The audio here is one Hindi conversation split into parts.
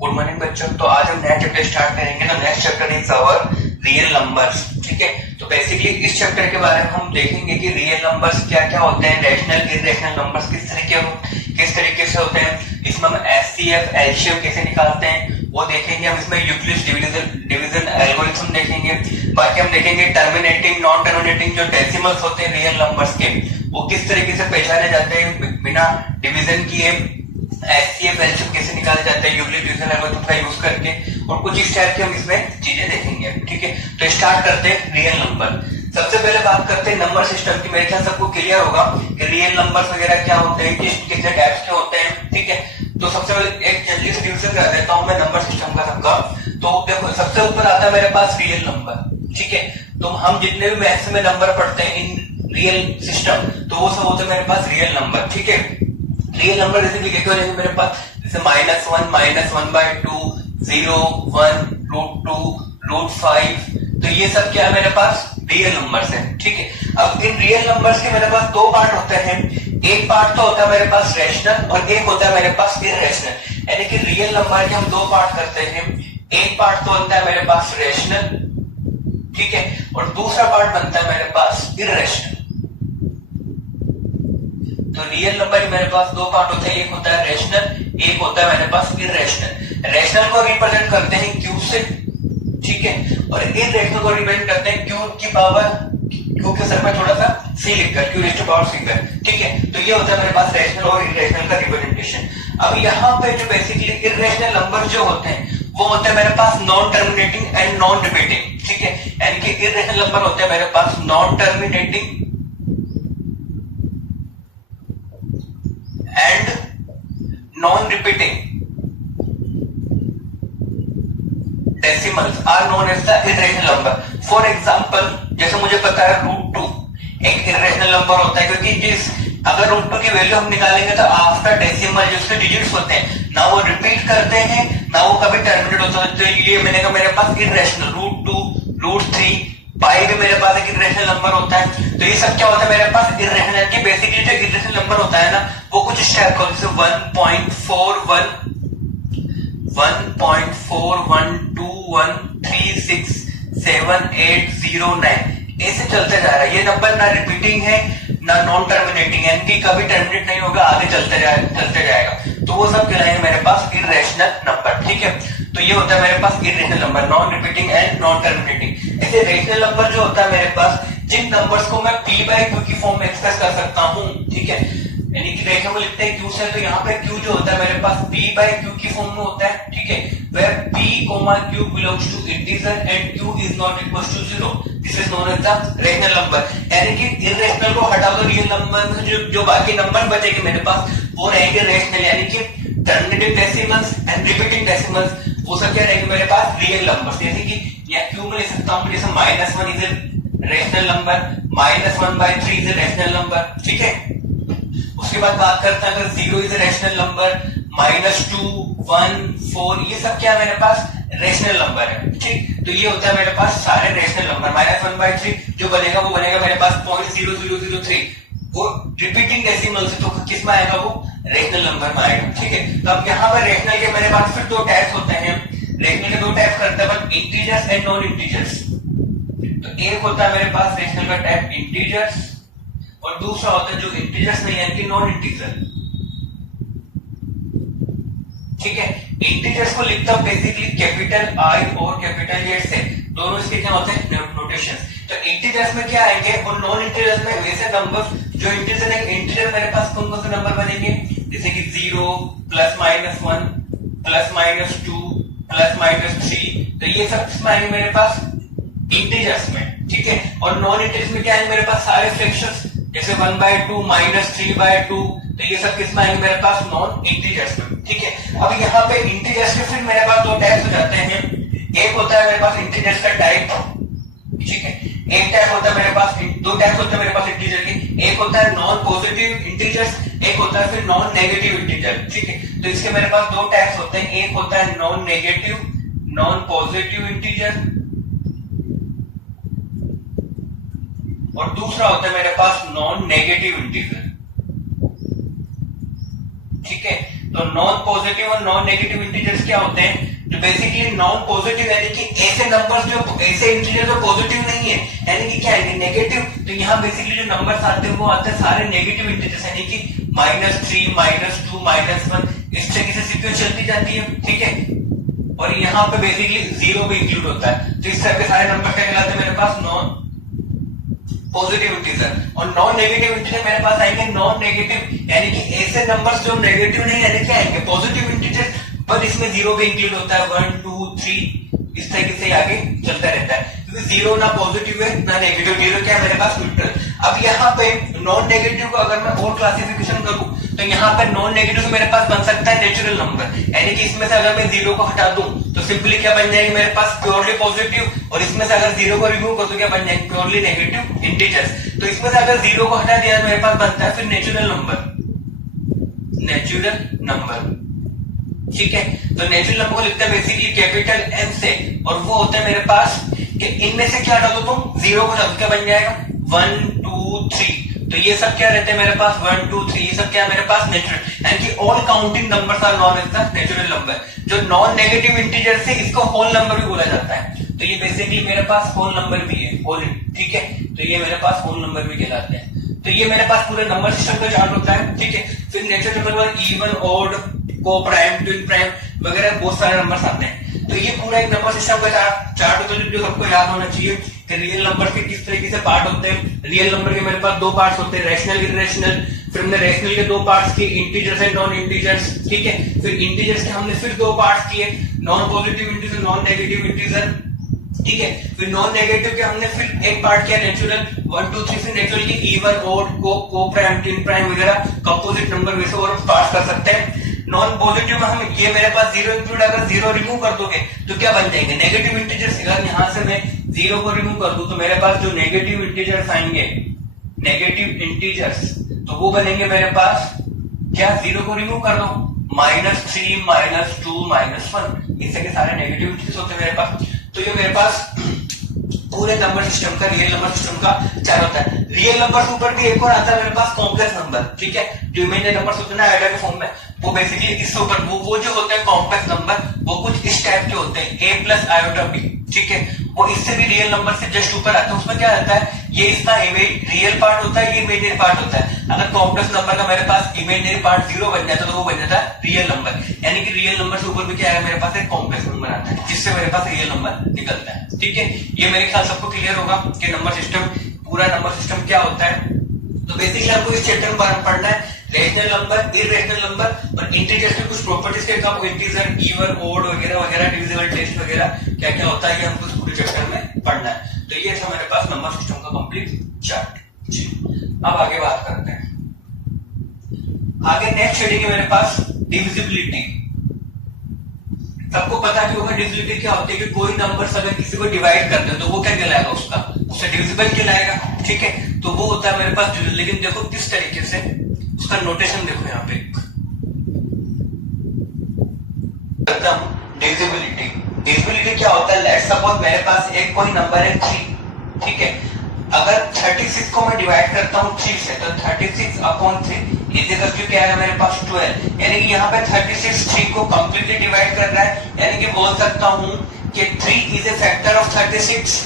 गुड मॉर्निंग बच्चों। तो आज हम नया चैप्टर स्टार्ट करेंगे। तो next chapter is our real numbers. ठीक है, तो बेसिकली इस चैप्टर के बारे में हम देखेंगे कि रियल नंबर्स क्या क्या होते हैं, रैशनल इररेशनल नंबर्स किस तरीके से होते हैं, इसमें हम एचसीएफ एलसीएम कैसे निकालते हैं वो देखेंगे। हम इसमें यूक्लिड्स डिवीजन एल्गोरिथम देखेंगे। बाकी हम देखेंगे टर्मिनेटिंग नॉन टर्मिनेटिंग जो डेसिमल्स होते हैं रियल नंबर्स के, वो किस तरीके से पहचाने जाते हैं बिना डिवीजन किए। एचसीएफ एलसीएम कैसे निकाले जाते हैं यूक्लिड डिवीजन एल्गोरिथम का यूज करके, और कुछ इस टाइप की हम इसमें चीजें देखेंगे। ठीक है, तो स्टार्ट करते हैं रियल नंबर। सबसे पहले बात करते हैं नंबर सिस्टम की। मेरे ख्याल सबको क्लियर होगा कि रियल नंबर्स वगैरह क्या होते हैं, कितने टाइप्स के होते हैं। ठीक है, तो सबसे पहले एक जल्दी से डिवीजन कर देता हूं मैं नंबर सिस्टम का सबका। तो देखो सबसे ऊपर आता है मेरे पास रियल नंबर। ठीक है, तो हम जितने भी मैथ्स में नंबर पढ़ते हैं इन रियल सिस्टम, तो वो सब होते हैं मेरे पास रियल नंबर। ठीक है, रियल नंबर जैसे कि लिखे हुए मेरे पास, जैसे -1 -1/2 0 1 √2 √5, तो ये सब क्या है मेरे पास रियल नंबर्स हैं। ठीक है, अब इन रियल नंबर्स के मेरे पास दो पार्ट होते हैं। एक पार्ट तो होता है मेरे पास रैशनल और एक होता है मेरे पास इररेशनल। यानी कि रियल नंबर के हम दो पार्ट करते हैं। एक पार्ट तो बनता है मेरे पास रैशनल, ठीक है, और दूसरा पार्ट बनता है मेरे पास इररेशनल। तो रियल नंबर के मेरे पास दो पार्ट होते हैं, एक होता है रैशनल, एक होता है मेरे पास इररेशनल। रैशनल को रिप्रेजेंट करते हैं क्यू से, ठीक है, और इररेशनल को रिप्रेजेंट करते हैं क्यू की पावर, क्यू के सर में थोड़ा सा सी लिखकर, क्यू रेज़ टू पावर सी कर। ठीक है, तो ये होता है मेरे पास रैशनल और इररेशनल का रिप्रेजेंटेशन। अब यहाँ पे जो बेसिकली इररेशनल नंबर जो होते हैं वो होते हैं मेरे पास non terminating and non repeating. ठीक है, यानी कि इररेशनल नंबर होते हैं मेरे पास non terminating and non repeating decimals are known as the irrational number. For example, जैसे मुझे पता है √2 एक इररेशनल नंबर होता है, क्योंकि अगर √2 की वैल्यू हम निकालेंगे तो आफ्टर डेसिमल जो उसके डिजिट्स होते हैं ना वो रिपीट करते हैं ना वो कभी टर्मिनेट होता है। तो ये मैंने कहा मेरे पास इररेशनल √2 √3 पाई भी मेरे पास एक इररेशनल नंबर होता है। तो ये सब क्या होता है मेरे पास इररेशनल की। बेसिकली जो इररेशनल नंबर होता है ना वो कुछ इस टाइप का, जैसे 1.41 1.4121367809 ऐसे चलते जा रहा है। ये नंबर ना रिपीटिंग है ना नॉन टर्मिनेटिंग है, यानी कभी टर्मिनेट नहीं होगा, आगे चलते जाएगा। तो वो सब कहलाएंगे मेरे पास इररेशनल नंबर। ठीक है, तो ये होता है मेरे पास irrational number, non repeating and non terminating. ऐसे रेशनल नंबर जो होता है मेरे पास, जिन नंबर्स को मैं p/q की फॉर्म में एक्सप्रेस कर सकता हूं। ठीक है, यानी कि रेशो में लिखते हैं q से, तो यहाँ पे q जो होता है मेरे पास p/q की फॉर्म में होता है। ठीक है, where p, q belongs to integer and q is not equals to 0, this is known as the rational number। यानी कि इररेशनल को हटा दो, रियल नंबर में जो बाकी नंबर बचेंगे मेरे पास वो रहेंगे रेशनल, यानी कि terminating decimals and repeating decimals, वो सब क्या रहेंगे मेरे पास रियल नंबर्स। जैसे कि या q में लिख सकता हूं, जैसे -1 is a rational number, -1/3 is a rational number. ठीक है, उसके बाद बात करते हैं अगर 0 इज ए रेशनल नंबर, -2 1 4 ये सब क्या है मेरे पास रेशनल नंबर है। ठीक, तो ये होता है मेरे पास सारे रेशनल नंबर। -1/3 जो बनेगा वो बनेगा मेरे पास 0.0003, वो रिपीटिंग डेसिमल से, तो किस में आएगा वो रेशनल नंबर में आएगा। ठीक है, तो अब यहाँ पर रेशनल के मेरे पास फिर दो टाइप्स होते हैं। रेशनल के दो टाइप्स करते हैं, इंटीजर्स एंड नॉन इंटीजर्स। तो एक होता है मेरे पास रेशनल का टाइप इंटीजर्स, और दूसरा होता है जो इंटीजर्स नहीं है कि नॉन इंटीजर। ठीक है, इंटीजर्स को लिखता हूं बेसिकली कैपिटल I और कैपिटल Z से, दोनों इसके क्या होते हैं नोटेशंस। तो इंटीजर्स में क्या आएंगे और नॉन इंटीजर्स में वैसे नंबर जो इंटीजर है। इंटीजर मेरे पास कौन कौन से नंबर बनेंगे, जैसे कि 0 +-1 +-2 +-3, तो ये सब किसमें आएंगे मेरे पास इंटीजर्स में। ठीक है, और नॉन इंटीजर्स में क्या आएंगे मेरे पास सारे फ्रैक्शंस, जैसे 1/2 -3/2, तो ये सब किसमें आएंगे मेरे पास नॉन इंटीजर्स में। ठीक है, अब यहाँ पे इंटीजर्स के फिर मेरे पास दो टाइप्स हो जाते हैं। एक होता है मेरे पास इंटीजर्स का टाइप, ठीक है, एक टाइप होता है मेरे पास, दो टाइप होते हैं मेरे पास इंटीजर के, एक होता है नॉन पॉजिटिव इंटीजर्स, एक होता है फिर नॉन नेगेटिव इंटीजर। ठीक है, तो इसके मेरे पास दो टाइप्स होते हैं, एक होता है non negative non positive integer, और दूसरा होता है मेरे पास नॉन नेगेटिव इंटीजर। ठीक है, तो नॉन पॉजिटिव और नॉन नेगेटिव इंटीजर्स क्या होते हैं? जो बेसिकली नॉन पॉजिटिव यानी कि ऐसे नंबर्स जो ऐसे इंटीजर जो पॉजिटिव नहीं है, यानी कि क्या है नेगेटिव। तो यहाँ बेसिकली जो नंबर्स आते हैं वो आते हैं सारे नेगेटिव इंटीजर्स, यानी कि -3 -2 -1 इस तरीके से सीक्वेंस चलती जाती है, ठीक है। और यहाँ पे बेसिकली 0 भी इंक्लूड होता है। तो इस तरह के सारे नंबर क्या कहलाते हैं मेरे पास? Non positive integer. और नॉन नेगेटिव इंटीजर मेरे पास आएंगे नॉन नेगेटिव, यानी कि ऐसे नंबर्स जो नेगेटिव नहीं यानी क्या आएंगे पॉजिटिव इंटीजर, पर इसमें 0 भी इंक्लूड होता है। 1 2 3 इस तरीके से आगे चलता रहता है, क्योंकि 0 ना पॉजिटिव है ना नेगेटिव। 0 क्या है मेरे पास? न्यूट्रल। अब यहाँ पे नॉन नेगेटिव को अगर मैं और क्लासिफिकेशन करूं तो यहाँ पे नॉन नेगेटिव मेरे पास बन सकता है नेचुरल नंबर, यानी कि इसमें से अगर मैं 0 को हटा दूं तो सिंपली क्या बन जाएगी मेरे पास? Purely positive. और इसमें से अगर 0 को रिमूव कर तो क्या बन जाएंगे? Purely negative integers. तो इसमें से अगर 0 को हटा दिया मेरे पास बनता है फिर नेचुरल नंबर, नेचुरल नंबर, ठीक है। तो नेचुरल नंबर को लिखते हैं बेसिकली कैपिटल एम से, और वो होता है मेरे पास कि इनमें से क्या डालो तुम? 0 को डालो, क्या बन जाएगा? 1 2 3। तो ये सब क्या रहते हैं मेरे पास? 1 2 3, ये सब क्या है मेरे पास? नेचुरल, यानी कि all counting numbers are known as the natural number. जो नॉन नेगेटिव इंटीजर से इसको होल नंबर भी बोला जाता है। तो ये बेसिकली मेरे पास होल नंबर भी है, होल, ठीक है। तो ये मेरे पास होल नंबर भी कहलाते हैं। तो ये मेरे पास पूरे नंबर सिस्टम का चार्ट होता है, ठीक है। फिर नेचुरल नंबर इवन, ऑड, को प्राइम, ट्विन प्राइम वगैरह बहुत सारे नंबर्स आते हैं। तो ये पूरा एक नंबर सिस्टम का चार्ट होता है जो सबको याद होना चाहिए कि रियल नंबर के किस तरीके से पार्ट होते हैं। रियल नंबर के मेरे पास 2 पार्ट्स होते हैं, रैशनल, इरेशनल। फिर हमने रैशनल के 2 पार्ट्स किए, इंटीजर्स एंड नॉन इंटीजर्स, ठीक है। फिर इंटीजर्स के हमने फिर 2 पार्ट्स किए, non positive integer, non negative integer, ठीक है। फिर नॉन नेगेटिव के हमने फिर एक पार्ट किया नेचुरल 1 2 3। फिर नेचुरल के इवन, ऑड, को प्राइम, ट्विन प्राइम वगैरह कंपोजिट नंबर वैसे और पार्ट कर सकते हैं। नॉन पॉजिटिव में हम ये मेरे पास 0 इंक्लूड, अगर 0 रिमूव कर दोगे तो क्या बन जाएंगे? Negative integers. अगर यहां से मैं 0 को रिमूव कर दूं तो मेरे पास जो नेगेटिव इंटीजर्स आएंगे, नेगेटिव इंटीजर्स, तो वो बनेंगे मेरे पास क्या? 0 को रिमूव कर दो, -3 -2 -1, इस तरह के सारे नेगेटिव इंटीजर्स होते हैं मेरे पास। तो ये मेरे पास पूरे नंबर सिस्टम का, रियल नंबर सिस्टम का चार्ट होता है। रियल नंबर के ऊपर भी एक और आता है मेरे पास कॉम्प्लेक्स नंबर, ठीक है। जो इमेजिनरी नंबर्स होते हैं ना आइडिया के फॉर्म में, वो बेसिकली इसके ऊपर वो जो होते हैं कॉम्प्लेक्स नंबर, वो कुछ इस टाइप के होते हैं, a प्लस आयोटा b, ठीक है। वो इससे भी रियल नंबर से जस्ट ऊपर आता है। उसमें क्या रहता है? ये इसका रियल पार्ट होता है, ये इमेजिनरी पार्ट होता है। अगर कॉम्प्लेक्स नंबर का मेरे पास इमेजिनरी पार्ट 0 बन जाता है तो वो बन जाता है रियल नंबर, यानी कि रियल नंबर से ऊपर भी क्या है मेरे पास? एक कॉम्प्लेक्स नंबर आता है, जिससे मेरे पास रियल नंबर निकलता है, ठीक है। ये मेरे ख्याल सबको क्लियर होगा कि नंबर सिस्टम, पूरा नंबर सिस्टम क्या होता है। तो बेसिकली आपको इस चैप्टर में पढ़ना है रेशनल नंबर, इरेशनल नंबर और इंटीजर्स के कुछ प्रॉपर्टीज के आपको इंटीजर, इवन, ऑड वगैरह वगैरह, डिविजिबल टेस्ट वगैरह क्या क्या होता है, ये हमको इस पूरे चैप्टर में पढ़ना है। तो ये था मेरे पास नंबर सिस्टम का कंप्लीट चार्ट जी। अब आगे बात करते हैं। आगे नेक्स्ट हेडिंग है मेरे पास डिविजिबिलिटी। सबको पता कि होगा डिविजिबिलिटी क्या होती है कि कोई नंबर अगर किसी को डिवाइड करते हैं तो वो क्या कहलाएगा? उससे डिविजिबल कहलाएगा, ठीक है। तो वो होता है मेरे पास डिविजिबल। लेकिन देखो किस तरीके से, उसका नोटेशन देखो यहाँ पे। डिविजिबिलिटी, डिविजिबिलिटी क्या होता है? लेट्स सपोज मेरे पास एक कोई नंबर है 3, ठीक है। अगर 36 को मैं डिवाइड करता हूँ 3 से, तो 36/3 इज इक्वल टू क्या है मेरे पास? 12। यानी कि यहाँ पे 36 3 को कंप्लीटली डिवाइड कर रहा है, यानी कि बोल सकता हूँ कि 3 इज ए फैक्टर ऑफ 36,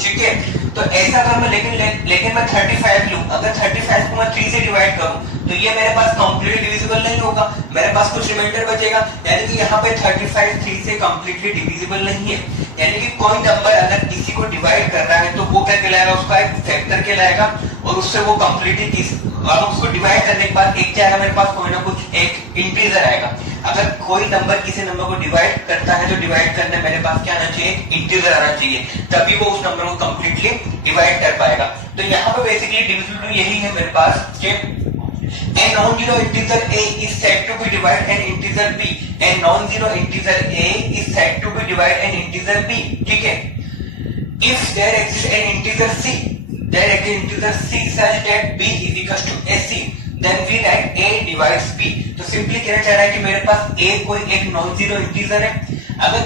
ठीक है। तो ऐसा अगर मैं लेकिन मैं 35 लूं, अगर 35 को मैं 3 से डिवाइड करूं तो ये मेरे पास कंप्लीटली डिविजिबल नहीं होगा, मेरे पास कुछ रिमाइंडर बचेगा। यानी कि यहाँ पे 35 3 से कंप्लीटली डिविजिबल नहीं है। यानी कि कोई नंबर अगर किसी को डिवाइड कर रहा है तो वो क्या कहलाएगा? उसका एक फैक्टर कहलाएगा, और उससे वो कंप्लीटली उसको डिवाइड करने के बाद एक क्या आएगा मेरे पास? कोई ना कुछ एक इंटीजर आएगा। अगर कोई नंबर किसी नंबर को डिवाइड करता है तो डिवाइड करने मेरे पास क्या आना चाहिए? इंटीजर आना चाहिए, तभी वो उस नंबर को कंप्लीटली डिवाइड कर पाएगा। तो यहाँ पे बेसिकली डिविजिबिलिटी यही है मेरे पास कि a non-zero integer a is said to be divide an integer b, a non-zero integer a is said to be divide an integer b, ठीक है। If there exists an integer c, there exists an integer c such that b is equal to ac, then we write a divides b। तो सिंपली कहना चाह रहा है कि मेरे पास a कोई एक नॉन जीरो इंटीजर है, अगर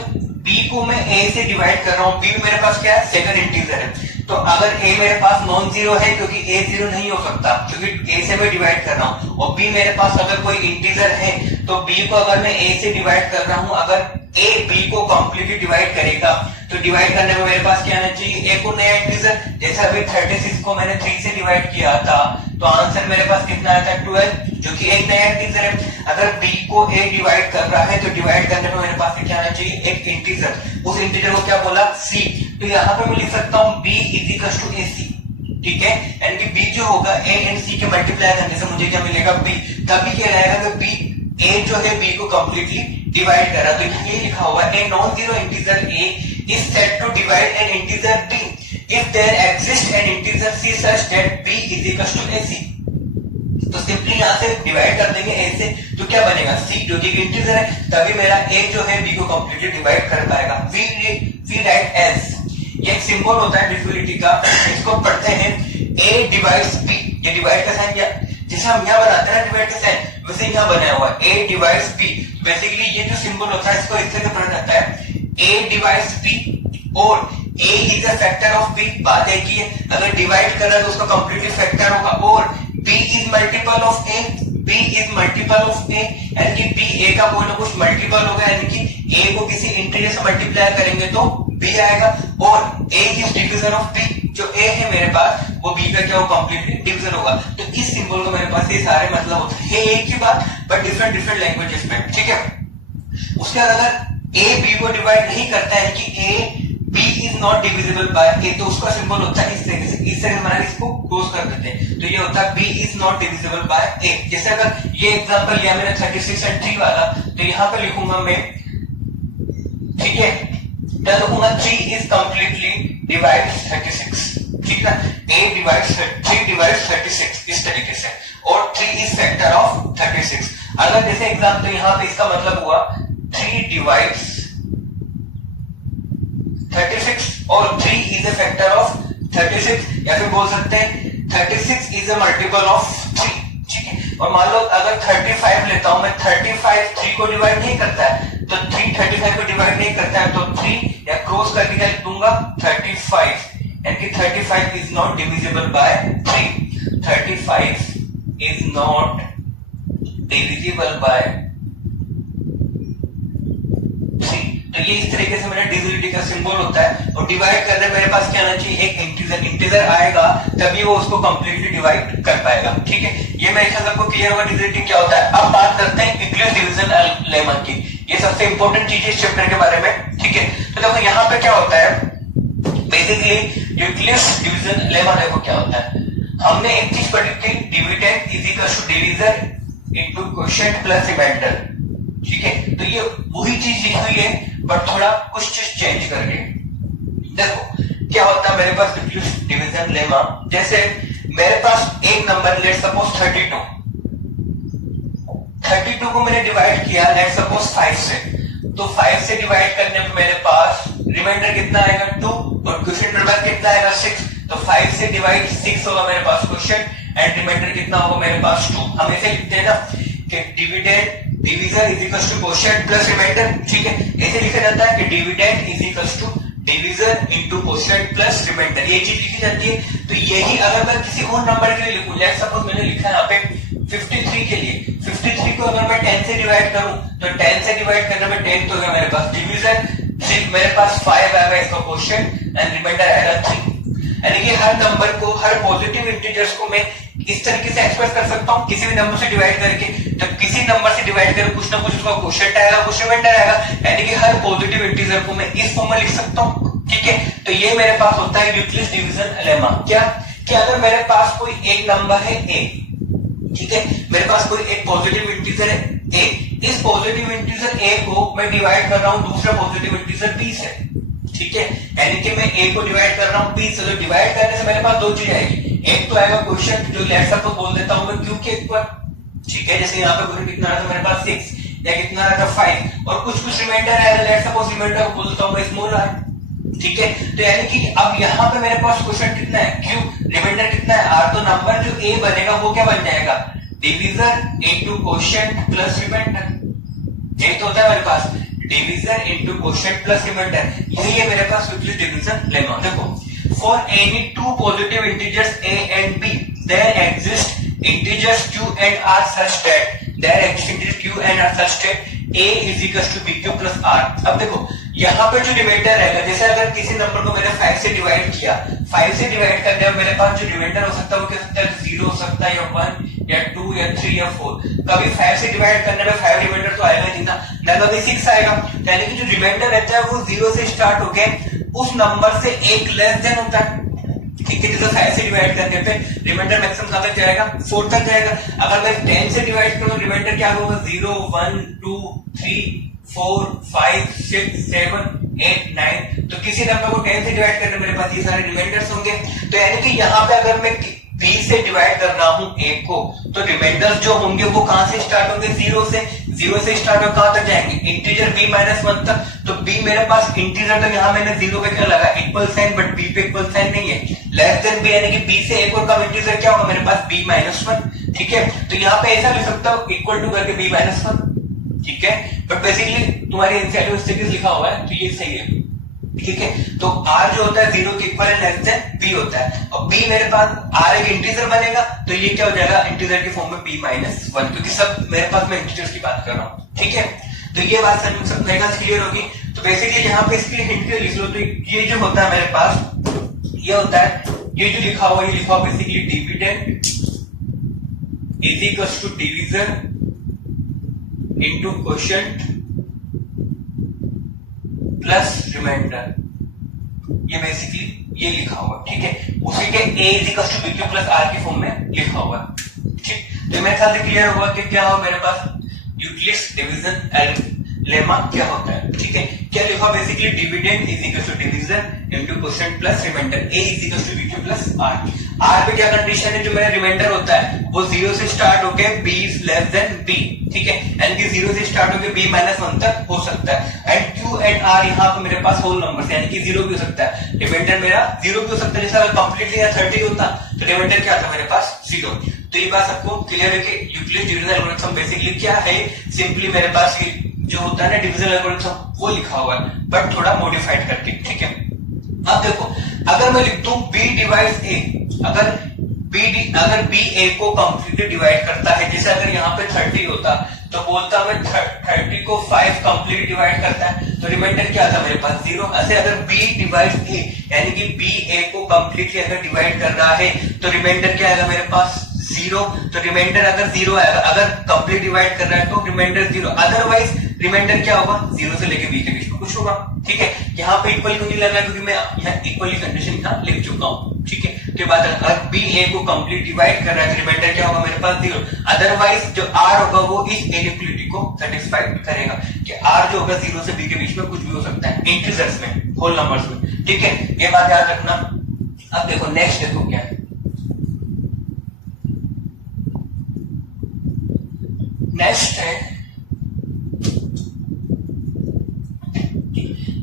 b को मैं a से डिवाइड कर रहा हूँ, b मेरे पास क्या है? सेकंड इंटीजर है। तो अगर a मेरे पास नॉन जीरो है क्योंकि a जीरो नहीं हो सकता, क्योंकि a से मैं डिवाइड कर रहा हूँ, और b मेरे पास अगर कोई इंटीजर है तो बी को अगर मैं ए से डिवाइड कर रहा हूं, अगर ए बी को कंप्लीटली डिवाइड करेगा तो डिवाइड करने में मेरे पास क्या आना चाहिए, एक और नया इंटीजर। जैसे अभी 36 को मैंने 3 से डिवाइड किया था तो आंसर मेरे पास कितना आया था 12, जो कि एक नया इंटीजर है। अगर बी को ए डिवाइड कर रहा है तो डिवाइड करने में मेरे पास क्या आना चाहिए, एक इंटीजर। उस इंटीजर को क्या बोला, सी। तो यहाँ पे मैं लिख सकता हूँ B is equal to A सी, ठीक है। यानी कि बी जो होगा ए एंड सी के मल्टीप्लाई करने से मुझे क्या मिलेगा, बी। तभी क्या रहेगा कि बी ए जो है बी को कंप्लीटली डिवाइड कर रहा है। तो ये लिखा हुआ है, a non zero integer A is said to divide an integer B if there exist an integer C such that B is equal to A C. तो सिंपली यहां से डिवाइड कर देंगे ए से, तो क्या बनेगा, सी, जो कि इंटीजर है। तभी मेरा ए जो है बी को कंप्लीटली डिवाइड कर पाएगा। वी राइट एज, ये एक सिंबल होता है डिविजिबिलिटी का, इसको पढ़ते हैं ए डिवाइड्स बी। ये डिवाइड का साइन, या जैसे हम यहाँ बनाते हैं डिवाइड का साइन, वैसे यहाँ बनाया हुआ है ए डिवाइड्स बी। बेसिकली ये जो सिंबल होता है इसको इस तरह से पढ़ा जाता है, ए डिवाइड्स बी और A is a factor of B. बात एक ही है, अगर डिवाइड कर रहा है तो उसका कंप्लीटली फैक्टर होगा। और B is multiple of A, B is multiple of A, यानी कि बी ए का कोई ना कुछ मल्टीपल होगा, यानी कि ए को किसी इंटीजर से मल्टीप्लाई करेंगे तो बी आएगा। और A is division of B, जो ए है मेरे पास वो बी का क्या हो, कंप्लीटली डिविजन होगा। तो इस सिंबल को मेरे पास ये सारे मतलब होते हैं, एक ही बात बट डिफरेंट डिफरेंट लैंग्वेजेस में, ठीक है। उसके बाद अगर ए बी को डिवाइड नहीं करता है कि A B is not divisible by A, तो उसका सिंबल होता है इस तरीके से, इस तरह हमारा इसको क्लोज कर देते हैं। तो ये होता है B is not divisible by A. जैसे अगर ये एग्जांपल लिया मैंने 36 एंड 3 वाला, तो यहाँ पे लिखूंगा मैं, ठीक है, क्या लिखूंगा, 3 इज कंप्लीटली डिवाइड्स 36, ठीक ना। ए डिवाइड्स 3 डिवाइड्स 36 इस तरीके से, और 3 इज फैक्टर ऑफ 36। अगर जैसे एग्जांपल, तो यहाँ पे इसका मतलब हुआ 3 डिवाइड्स 36 और 3 इज अ फैक्टर ऑफ 36, या फिर बोल सकते हैं 36 इज अ मल्टीपल ऑफ 3, ठीक है। और मान लो अगर 35 लेता हूं मैं, 35 3 को डिवाइड नहीं करता है, तो 3 35 को डिवाइड नहीं करता है, तो 3 या क्रॉस करके क्या लिख दूंगा 35, यानी कि 35 is not divisible bye 3, 35 is not divisible bye 3। तो ये इस तरीके से मेरा डिविजिबिलिटी का सिंबल होता है। और डिवाइड करने मेरे पास क्या आना चाहिए, एक इंटीजर। इंटीजर आएगा तभी वो उसको कंप्लीटली डिवाइड कर पाएगा, ठीक है। ये मेरे ख्याल आपको क्लियर होगा डिविजिबिलिटी क्या होता है। अब बात करते हैं यूक्लिड्स डिवीजन लेमा की, ये सबसे इंपॉर्टेंट चीज है इस चैप्टर के बारे में, ठीक है। तो देखो यहाँ पे क्या होता है, बेसिकली यूक्लिड्स डिवीजन लेमा देखो क्या होता है। हमने एक चीज पढ़ी थी, dividend is equal to divisor into quotient plus remainder, ठीक है। तो ये वही चीज लिखी हुई है बट थोड़ा कुछ चीज चेंज करके। देखो क्या होता है मेरे पास डिवीजन लेमा, जैसे मेरे पास एक नंबर लेट सपोज 32 को मैंने डिवाइड किया लेट सपोज 5 से, तो 5 से डिवाइड करने में मेरे पास रिमाइंडर कितना आएगा 2 और क्वोशिएंट मेरे पास कितना आएगा 6। तो 5 से डिवाइड 6 होगा मेरे पास क्वोशिएंट एंड रिमाइंडर कितना होगा मेरे पास 2। हम ऐसे लिखते हैं ना कि dividend divisor is equal to quotient plus remainder, ठीक है। ऐसे लिखा जाता है कि dividend is equal to divisor into quotient plus remainder, ये चीज लिखी जाती है। तो यही अगर मैं किसी और नंबर के लिए लिखूं, लेट्स सपोज मैंने लिखा है यहाँ पे 53 के लिए, 53 को अगर मैं 10 से डिवाइड करूं तो 10 से डिवाइड करने में 10 तो होगा मेरे पास डिवीजर, मेरे पास 5 आएगा इसका क्वोशिएंट एंड रिमाइंडर आएगा 3। यानी कि हर नंबर को, हर पॉजिटिव इंटीजर्स को मैं इस तरीके से एक्सप्रेस कर सकता हूं, किसी भी नंबर से डिवाइड करके। जब किसी नंबर से डिवाइड करें कुछ ना कुछ उसका क्वोशिएंट आएगा, कुछ रिमाइंडर आएगा, यानी कि हर पॉजिटिव इंटीजर को मैं इस फॉर्म में लिख सकता हूं, ठीक है। तो ये मेरे पास होता है यूक्लिड्स डिवीजन लेमा। क्या कि अगर मेरे पास कोई एक नंबर है a, ठीक है, मेरे पास कोई एक पॉजिटिव इंटीजर है a, इस पॉजिटिव इंटीजर a को मैं डिवाइड कर रहा हूं दूसरे पॉजिटिव इंटीजर b से, ठीक है। यानी कि मैं a को डिवाइड कर रहा हूं b से, तो डिवाइड करने से मेरे पास दो चीज आएगी, एक तो आएगा क्वोशिएंट जो लेट्स सपोज बोल देता हूं मैं q के ऊपर, ठीक है। जैसे यहाँ पे क्वोशिएंट कितना आ रहा था मेरे पास 6 या कितना आ रहा था 5, और कुछ कुछ रिमाइंडर आएगा, लेट्स सपोज रिमाइंडर को बोल देता हूं मैं स्मॉल r, ठीक है। तो यानी कि अब यहाँ पे मेरे पास क्वोशिएंट कितना है q, रिमाइंडर कितना है r, तो नंबर जो a बनेगा वो क्या बन जाएगा, divisor into quotient plus remainder. यही तो होता है मेरे पास, divisor into quotient plus remainder, यही है मेरे पास यूक्लिड्स डिवीजन लेमा। देखो, for any two positive integers a and b there exist integers q and r such that there extended q and r such that a is equal to bq plus r। अब देखो यहाँ पे जो रिमाइंडर रहेगा, जैसे अगर किसी नंबर को मैंने 5 से डिवाइड किया, 5 से डिवाइड करने में मेरे पास जो रिमाइंडर हो सकता है वो क्या सकता है, 0 हो सकता है, या 1 या 2 या 3 या 4। कभी 5 से डिवाइड करने में 5 रिमाइंडर तो आएगा नहीं ना कभी 6 आएगा। यानी कि जो रिमाइंडर रहता है वो 0 से स्टार्ट होके उस नंबर से एक लेस देन होता है, ठीक है। जैसे 5 से डिवाइड करने पे रिमाइंडर मैक्सिमम कहां तक जाएगा, 4 तक जाएगा। अगर मैं 10 से डिवाइड करूं रिमाइंडर क्या होगा, 0 1 2 3 4 5 6 7 8 9। तो किसी नंबर को 10 से डिवाइड करने मेरे पास ये सारे रिमाइंडर्स होंगे। तो यानी कि यहाँ पे अगर मैं b से डिवाइड कर रहा हूं a को, तो रिमाइंडर्स जो होंगे वो कहां से स्टार्ट होंगे, 0 से स्टार्ट होकर कहां तक जाएंगे, इंटीजर b माइनस 1 तक। तो b मेरे पास इंटीजर, तो यहाँ मैंने 0 पे क्या लगा, इक्वल साइन, बट b पे इक्वल साइन नहीं है, लेस देन b, यानी कि b से एक और कम इंटीजर क्या होगा मेरे पास, b माइनस 1, ठीक है। तो यहाँ पे ऐसा लिख सकता हूं इक्वल टू करके b माइनस 1, ठीक है। बट बेसिकली तुम्हारे एनसीईआरटी में स्टिकर्स लिखा हुआ है तो ये सही है, ठीक है। तो r जो होता है 0 के इक्वल लेस देन b होता है, और b मेरे पास r एक इंटीजर बनेगा, तो ये क्या हो जाएगा, इंटीजर के फॉर्म में b माइनस 1, क्योंकि सब मेरे पास मैं इंटीजर्स की बात कर रहा हूँ, ठीक है। तो ये बात सब क्लियर होगी। तो बेसिकली यहाँ पे इसके लिए हिंट के लिख लो, तो ये जो होता है मेरे पास, ये होता है, ये जो लिखा हुआ ये लिखा हुआ basically dividend is equal to division into quotient plus remainder, ये बेसिकली ये लिखा हुआ, ठीक है। उसी के a is equal to bq plus r के फॉर्म में लिखा हुआ, ठीक। तो मेरे ख्याल से क्लियर होगा कि क्या हो मेरे पास यूक्लिड्स डिवीजन लेमा क्या होता है, ठीक है। क्या लिखा basically dividend is equal to division into quotient plus remainder, a is equal to bq plus r। r पे क्या कंडीशन है, जो मेरा रिमाइंडर होता है वो 0 से स्टार्ट होके b is less than b, ठीक है। यानी कि 0 से स्टार्ट होके b माइनस 1 तक हो सकता है। एंड q एंड r यहाँ पे मेरे पास होल नंबर्स, यानी कि 0 भी हो सकता है, रिमाइंडर मेरा 0 भी हो सकता है। जैसे अगर कंप्लीटली या 30 होता तो रिमाइंडर क्या था मेरे पास, 0। तो ये बात सबको क्लियर है कि यूक्लिड डिवीजन एल्गोरिथम बेसिकली क्या है, सिंपली मेरे पास जो होता है ना डिवीजन एल्गोरिथम वो लिखा हुआ है, बट थोड़ा मॉडिफाइड करके, ठीक है। अब देखो अगर मैं लिख दूं b डिवाइड्स a, अगर b a को कंप्लीटली डिवाइड करता है, जैसे अगर यहाँ पे 30 होता तो बोलता मैं 30 को 5 कंप्लीट डिवाइड करता है, तो रिमाइंडर क्या था मेरे पास, 0। ऐसे अगर b डिवाइड्स a, यानी कि b a को कंप्लीटली अगर डिवाइड कर रहा है तो रिमाइंडर क्या आएगा मेरे पास, 0। तो रिमाइंडर अगर 0 आएगा, अगर कंप्लीट डिवाइड कर रहा है तो रिमाइंडर 0, अदरवाइज रिमाइंडर क्या होगा, 0 से लेके b के बीच में कुछ होगा, ठीक है। यहाँ पे इक्वल क्यों नहीं लग रहा, क्योंकि मैं यहाँ इक्वली कंडीशन यहाँ लिख चुका हूँ, ठीक है। तो बात है अगर b a को कंप्लीट डिवाइड कर रहा है तो रिमाइंडर क्या होगा मेरे पास, 0। अदरवाइज जो r होगा वो इस इनइक्वालिटी को सेटिस्फाई करेगा कि r जो होगा 0 से b के बीच में कुछ भी हो सकता है, इंटीजर्स में, होल नंबर्स में, ठीक है। ये बात याद रखना। अब देखो नेक्स्ट देखो क्या है, नेक्स्ट है,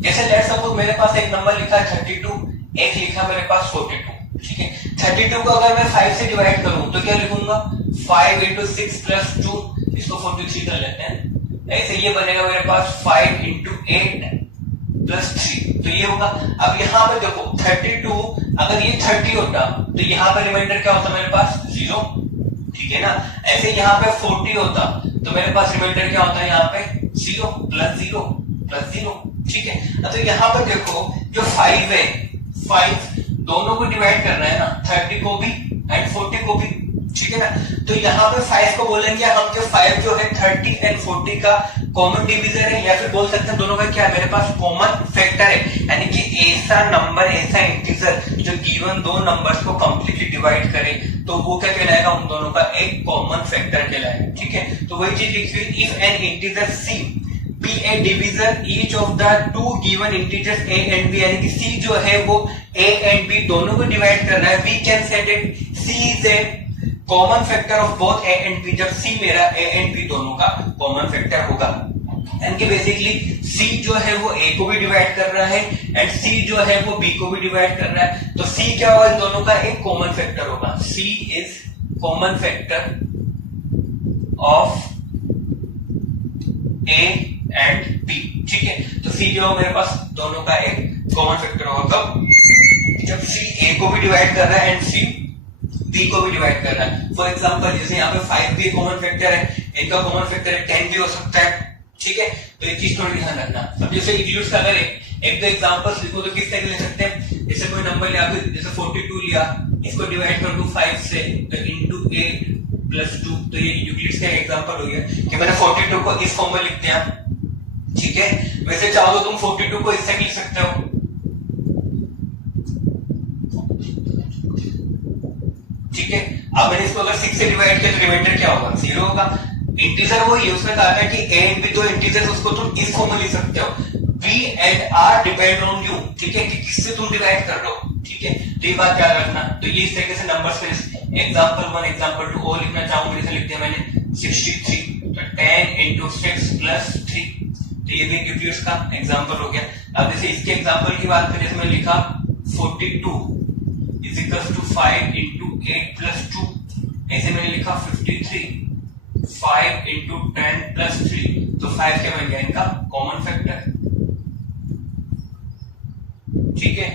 जैसे लेट्स सपोज मेरे पास एक नंबर लिखा है 32, एक लिखा मेरे पास 42, ठीक है। 32 को अगर मैं 5 से डिवाइड करूं तो क्या लिखूंगा, 5 into 6 plus 2, इसको 43 कर लेते हैं। ऐसे ये बनेगा मेरे पास 5 into 8 plus 3, तो ये होगा। अब यहाँ पे देखो 32, अगर ये 30 होता तो यहाँ पे रिमाइंडर क्या होता मेरे पास, 0, ठीक है ना। ऐसे यहाँ पे 40 होता तो मेरे पास रिमाइंडर क्या होता है यहाँ पे, 0 प्लस 0 प्लस 0, ठीक है। तो यहाँ पर देखो जो 5 है, 5 दोनों को डिवाइड करना है ना, 30 को भी एंड 40 को भी, ठीक है ना। तो यहाँ पे 5 को बोलेंगे हम, जो 5 जो है 30 एंड 40 का कॉमन डिवीजर है, या फिर बोल सकते हैं दोनों का क्या मेरे पास कॉमन फैक्टर है। यानी कि ऐसा नंबर, ऐसा इंटीजर जो गिवन दो नंबर्स को कंप्लीटली डिवाइड करे तो वो क्या कहलाएगा, उन दोनों का एक कॉमन फैक्टर कहलाएगा, ठीक है। तो वही चीज लिखी, if N integer c be a divisor each of the two given integers a and b, यानी कि c जो है वो a and b दोनों को डिवाइड कर रहा है, we can say that c is a common factor of both a and b, जब c मेरा a and b दोनों का common factor होगा। यानी कि बेसिकली c जो है वो a को भी डिवाइड कर रहा है एंड c जो है वो b को भी डिवाइड कर रहा है, तो c क्या होगा, दोनों का एक कॉमन फैक्टर होगा। c is common factor of a and b, ठीक है। तो c जो मेरे पास दोनों का एक कॉमन फैक्टर होगा कब, जब c a को भी डिवाइड कर रहा है एंड c b को भी डिवाइड कर रहा है। फॉर एग्जांपल जैसे यहाँ पे 5 भी कॉमन फैक्टर है, इनका कॉमन फैक्टर 10 भी हो सकता है, ठीक है। तो ये चीज थोड़ी ध्यान रखना। अब जैसे इक्लूड्स का अगर एक दो एग्जांपल्स लिखो तो किस तरह ले सकते हैं, जैसे कोई नंबर लिया, जैसे 42 लिया, इसको डिवाइड कर दो 5 से तो इनटू 8 प्लस 2, तो ये यूक्लिड्स का एग्जांपल हो गया कि मैंने 42 को इस फॉर्म में लिख दिया, ठीक है। वैसे चाहो तो तुम 42 को इससे लिख सकते हो, ठीक है। अब मैंने इसको अगर 6 से डिवाइड किया तो रिमाइंडर क्या होगा, 0 होगा। इंटीजर वही है, उसमें कहा था कि a एंड b दो इंटीजर, उसको तुम इस फॉर्म में लिख सकते हो, b and r depend on you, ठीक है, कि किससे तुम डिवाइड कर रहे हो, ठीक है। तो ये बात याद रखना। तो ये इस तरीके से नंबर्स में एग्जांपल 1 एग्जांपल 2 और लिखना चाहूंगा, जैसे लिख दिया मैंने 63, तो 10 into 6 plus 3, तो ये भी यूक्लिड्स का एग्जांपल हो गया। अब जैसे इसके एग्जांपल की बात करें, इसमें लिखा 42 is equals to 5 into 8 plus 2, ऐसे मैंने लिखा 53 5 into 10 plus 3, तो 5 क्या बन गया इनका कॉमन फैक्टर, ठीक है।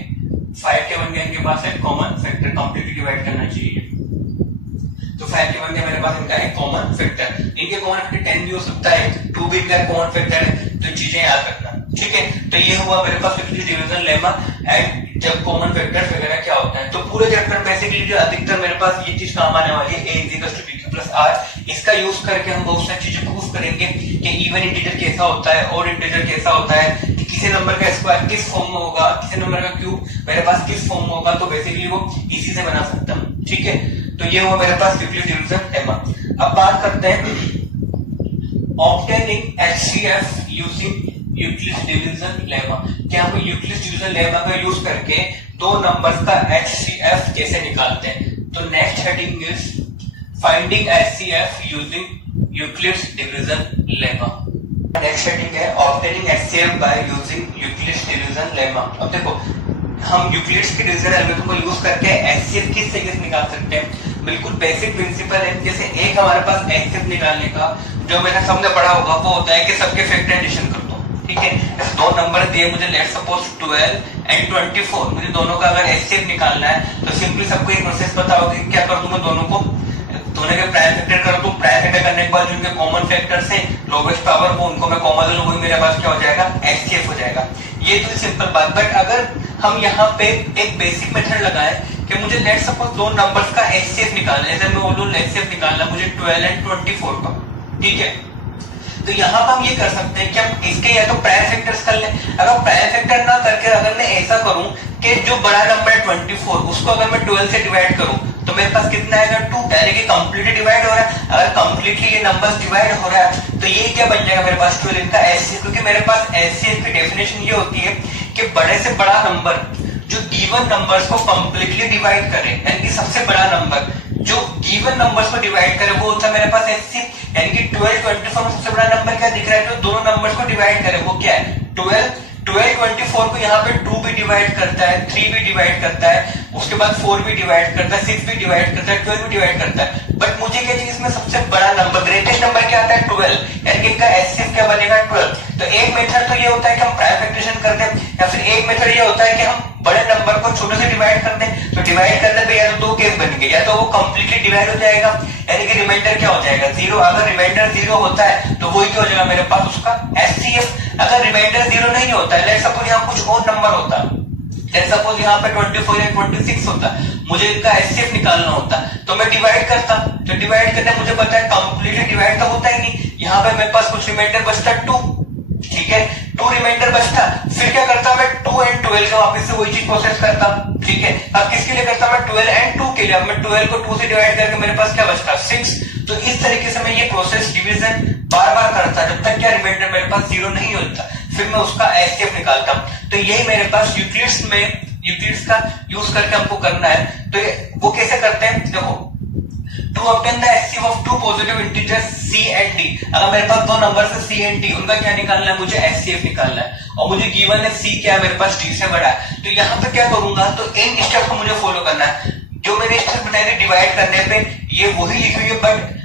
5 क्या बन गया इनके पास है कॉमन फैक्टर, कंप्लीटली डिवाइड करना चाहिए, तो 5 क्या बन गया मेरे पास इनका है कॉमन फैक्टर। इनके कॉमन फैक्टर 10 भी हो सकता है, 2 भी इनका कॉमन फैक्टर है, तो चीजें याद रखना, ठीक है। तो ये हुआ मेरे पास यूक्लिड डिवीजन लेमा एंड जब कॉमन फैक्टर्स वगैरह क्या होता है। तो पूरे चैप्टर में बेसिकली जो अधिकतर मेरे पास ये चीज काम आने वाली है, a equals to bq plus r, इसका यूज करके हम बहुत सारी चीजें प्रूफ करेंगे कि इवन इंटीजर कैसा होता है और इंटीजर कैसा होता है, कि किसी नंबर का स्क्वायर किस फॉर्म में होगा, किसी नंबर का क्यूब मेरे पास किस फॉर्म में होगा, तो बेसिकली वो इसी से बना सकता हूं, ठीक है। तो ये हुआ मेरे पास यूक्लिड डिवीजन लेमा। अब बात करते हैं obtaining HCF using Euclid division lemma, कि हम यूक्लिड डिवीजन लेमा का यूज करके दो नंबर्स का HCF कैसे निकालते हैं। तो next heading is finding HCF using Euclid division lemma. Next heading है obtaining HCF by using Euclid division lemma. अब देखो हम यूक्लिड्स के डिवीजन एल्गोरिथम को यूज करके HCF किस तरीके से निकाल सकते हैं। बिल्कुल बेसिक प्रिंसिपल है। जैसे एक हमारे पास HCF निकालने का जो मैंने सबने पढ़ा होगा वो होता है कि सबके फैक्टर एडिशन कर दो, ठीक है। दो नंबर दिए मुझे, लेट्स सपोज 12 एंड 24, मुझे दोनों का अगर HCF निकालना है तो सिंपली सबको एक प्रोसेस पता होगा कि क्या कर दूंगा, दोनों के प्राइम फैक्टर कर दूं। प्राइम फैक्टर करने के बाद जो उनके कॉमन फैक्टर्स हैं लोवेस्ट पावर वो उनको मैं कॉमन ले लूं, वही मेरे पास क्या हो जाएगा HCF हो जाएगा। ये तो सिंपल बात। बट अगर हम यहाँ पे एक बेसिक मेथड लगाएं कि मुझे लेट सपोज दो नंबर्स का HCF निकालना है, जैसे मैं बोलूं HCF निकालना मुझे 12 एंड 24 का, ठीक है। तो यहाँ पर हम ये कर सकते हैं कि हम इसके या तो प्राइम फैक्टर्स कर लें। अगर प्राइम फैक्टर ना करके अगर मैं ऐसा करूं कि जो बड़ा नंबर है 24 उसको अगर मैं 12 से डिवाइड करूं तो मेरे पास कितना आएगा 2, यानी कि कंप्लीटली डिवाइड हो रहा है। अगर कंप्लीटली ये नंबर्स डिवाइड हो रहा है तो ये क्या बन जाएगा मेरे पास 12 इनका HCF, क्योंकि मेरे पास HCF की डेफिनेशन ये होती है कि बड़े से बड़ा नंबर जो गिवन नंबर्स को कंप्लीटली डिवाइड करे, यानी कि सबसे बड़ा नंबर जो गिवन नंबर्स को डिवाइड करे वो होता है मेरे पास HCF। यानी कि 12 24 में सबसे बड़ा नंबर क्या दिख रहा है जो दोनों नंबर्स को डिवाइड करे, वो क्या है 12 24 को यहाँ पे 2 भी डिवाइड करता है, 3 भी डिवाइड करता है, उसके बाद 4 भी डिवाइड करता है, 6 भी डिवाइड करता है, 12 भी डिवाइड करता है। बट मुझे क्या चाहिए इसमें सबसे बड़ा नंबर, ग्रेटेस्ट नंबर क्या आता है 12, यानी कि इनका HCF क्या बनेगा 12। तो एक मेथड तो ये होता है कि हम प्राइम फैक्टराइजेशन करते हैं, या फिर एक मेथड ये होता है कि हम बड़े नंबर को छोटे से डिवाइड कर दें। तो डिवाइड करने पे या तो दो केस बनेंगे, या तो वो कंप्लीटली डिवाइड हो जाएगा यानी कि रिमाइंडर क्या हो जाएगा 0। अगर रिमाइंडर 0 होता है तो वही क्या हो जाएगा मेरे पास उसका HCF। अगर रिमाइंडर 0 नहीं होता है, लेट्स सपोज यहाँ कुछ और नंबर होता, लेट्स सपोज यहाँ पे 24 या 26 होता, मुझे इनका HCF निकालना होता तो मैं डिवाइड करता। तो डिवाइड करने मुझे पता है कंप्लीटली डिवाइड तो होता ही नहीं, यहाँ पे मेरे पास कुछ रिमाइंडर बचता 2, ठीक है 2 रिमाइंडर बचता। फिर क्या करता मैं 2 एंड 12 का वापस से वही चीज प्रोसेस करता, ठीक है। अब किसके लिए करता मैं 12 एंड 2 के लिए। अब मैं 12 को 2 से डिवाइड करके मेरे पास क्या बचता 6। तो इस तरीके से मैं ये प्रोसेस डिवीजन बार बार करता जब तक क्या रिमाइंडर मेरे पास 0 नहीं होता, फिर मैं उसका HCF निकालता। तो यही मेरे पास यूक्लिड्स का यूज करके हमको करना है। तो वो कैसे करते हैं देखो, to obtain the HCF of two positive integers C and D। अगर मेरे पास दो नंबर से C and D उनका क्या निकालना है, मुझे HCF निकालना है, और मुझे गिवन है C क्या है मेरे पास D से बड़ा है। तो यहाँ पे क्या करूंगा, तो इन स्टेप को मुझे फॉलो करना है। जो मैंने स्टेप बताए थे डिवाइड करने पे ये वही लिखी हुई है, बट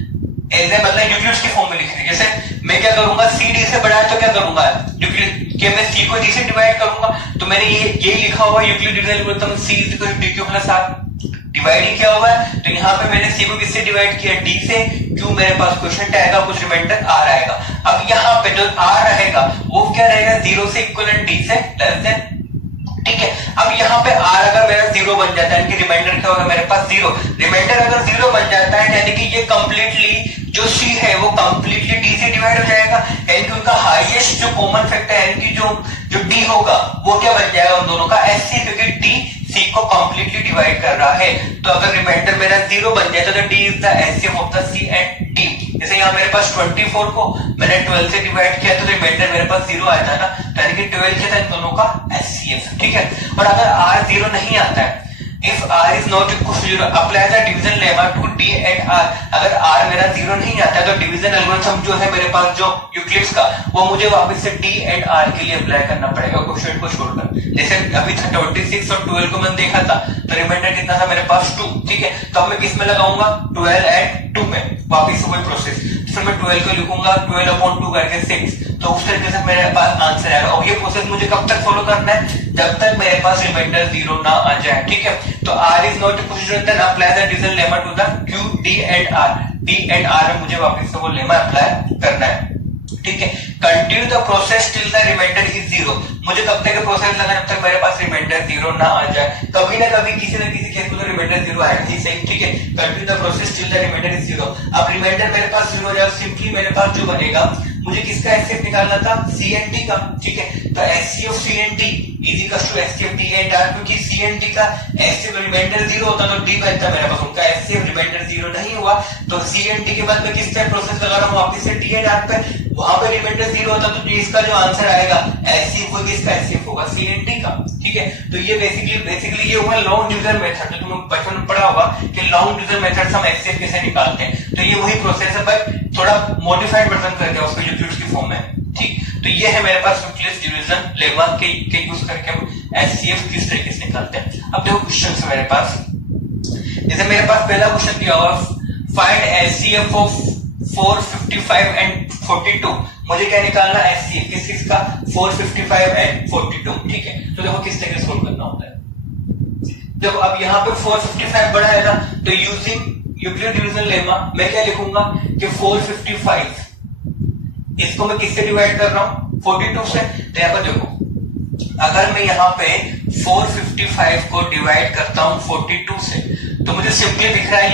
एज ए मतलब यूक्लिड्स की फॉर्म में लिखी है। जैसे मैं क्या करूंगा C D से बड़ा है तो क्या करूंगा यूक्लिड के मैं C को D से डिवाइड करूंगा। तो मैंने ये लिखा हुआ Euclid division algorithm C DQ plus R divide ही क्या होगा। तो यहाँ पे मैंने C को किससे डिवाइड किया D से, Q मेरे पास क्वेश्चन आएगा, कुछ रिमाइंडर R आएगा। अब यहाँ पे जो R रहेगा वो क्या रहेगा, 0 से इक्वलेंट D से लेस देन, ठीक है। अब यहाँ पे R अगर मेरा 0 बन जाता है, यानी कि रिमाइंडर क्या होगा मेरे पास 0, रिमाइंडर अगर 0 बन जाता है यानी कि ये कंप्लीटली जो C है वो कंप्लीटली D से डिवाइड हो जाएगा, यानी कि उनका हाईएस्ट जो कॉमन फैक्टर है यानी कि जो D होगा वो क्या बन जाएगा उन दोनों का SC, क्योंकि D C को कंप्लीटली डिवाइड कर रहा है। तो अगर रिमाइंडर मेरा 0 बन जाए तो D is the LCM of the C and D। जैसे यहाँ मेरे पास 24 को मैंने 12 से डिवाइड किया तो रिमाइंडर मेरे पास 0 आया था ना, तो यानी कि 12 क्या था इन दोनों का एचसीएफ, ठीक है। और अगर R 0 नहीं आता है, if R is not equal to 0, apply the division lemma to D and R। अगर R मेरा 0 नहीं आता है तो डिवीजन एल्गोरिथम जो है मेरे पास जो यूक्लिड्स का, वो मुझे वापस से D and R के लिए अप्लाई करना पड़ेगा क्वेश्चन को छोड़कर। जैसे अभी 26 और 12 को मैंने देखा था तो रिमाइंडर कितना था मेरे पास 2, ठीक है। तो अब मैं किस में लगाऊंगा, 12 एंड 2 में, वापिस से वही प्रोसेस। फिर मैं 12 को लिखूंगा 12/2 करके 6, तो उस तरीके से मेरे पास आंसर आएगा। और ये प्रोसेस मुझे कब तक फॉलो करना है, जब तक मेरे पास रिमाइंडर 0 ना आ जाए, ठीक है। तो R is not equal to 0, then apply the division lemma to the Q, D and R। D and R में मुझे वापस से वो लेमा अप्लाई करना है, ठीक है। Continue the process till the remainder is 0। मुझे कब तक प्रोसेस लगाना है, जब तक मेरे पास रिमाइंडर 0 ना आ जाए। कभी ना कभी किसी न किसी केस में तो रिमाइंडर 0 आएगा ही सही, ठीक है। Continue the process till the remainder is 0। अब रिमाइंडर मेरे पास 0 हो जाए, सिंपली मेरे पास जो बनेगा, मुझे किसका एचसीएफ निकालना था, C and D का, ठीक है। तो HCF C and D is equal to HCF D and R, क्योंकि C and D का एचसीएफ रिमाइंडर 0 होता तो D बनता मेरे पास, उनका एचसीएफ रिमाइंडर 0 नहीं हुआ तो C and D के बाद मैं किस पे प्रोसेस लगा रहा हूँ वापस से D and R पे, वहां पे रिमाइंडर 0 होता तो इसका जो आंसर आएगा एचसीएफ वो किसका एचसीएफ होगा, C and D का, ठीक है। तो ये बेसिकली ये हुआ लॉन्ग डिवीजन मेथड, जो तुमने बचपन में पढ़ा होगा कि लॉन्ग डिवीजन मेथड हम एचसीएफ कैसे निकालते हैं। तो ये वही प्रोसेस है पर थोड़ा मॉडिफाइड वर्जन करके उसको यूक्लिड्स की फॉर्म में, ठीक। तो ये है मेरे पास यूक्लिड्स डिवीजन लेमा के यूज करके हम एचसीएफ किस तरीके से निकालते हैं। अब देखो क्वेश्चन है मेरे पास, जैसे मेरे पास पहला क्वेश्चन दिया हुआ, फाइंड एचसीएफ ऑफ 455 एंड 42। मुझे क्या निकालना है, एचसीएफ किसका, 455 एंड 42, ठीक है। तो देखो किस तरीके से सोल्व करना होता है। जब अब यहाँ पे 455 बड़ा है ना, तो यूजिंग यूक्लिड डिवीजन लेमा मैं क्या लिखूंगा कि 455 इसको मैं किससे डिवाइड कर रहा हूं, 42 से। तो यहाँ पर देखो, अगर मैं यहाँ पे 455 को डिवाइड करता हूं 42 से, तो मुझे सिंपली दिख रहा है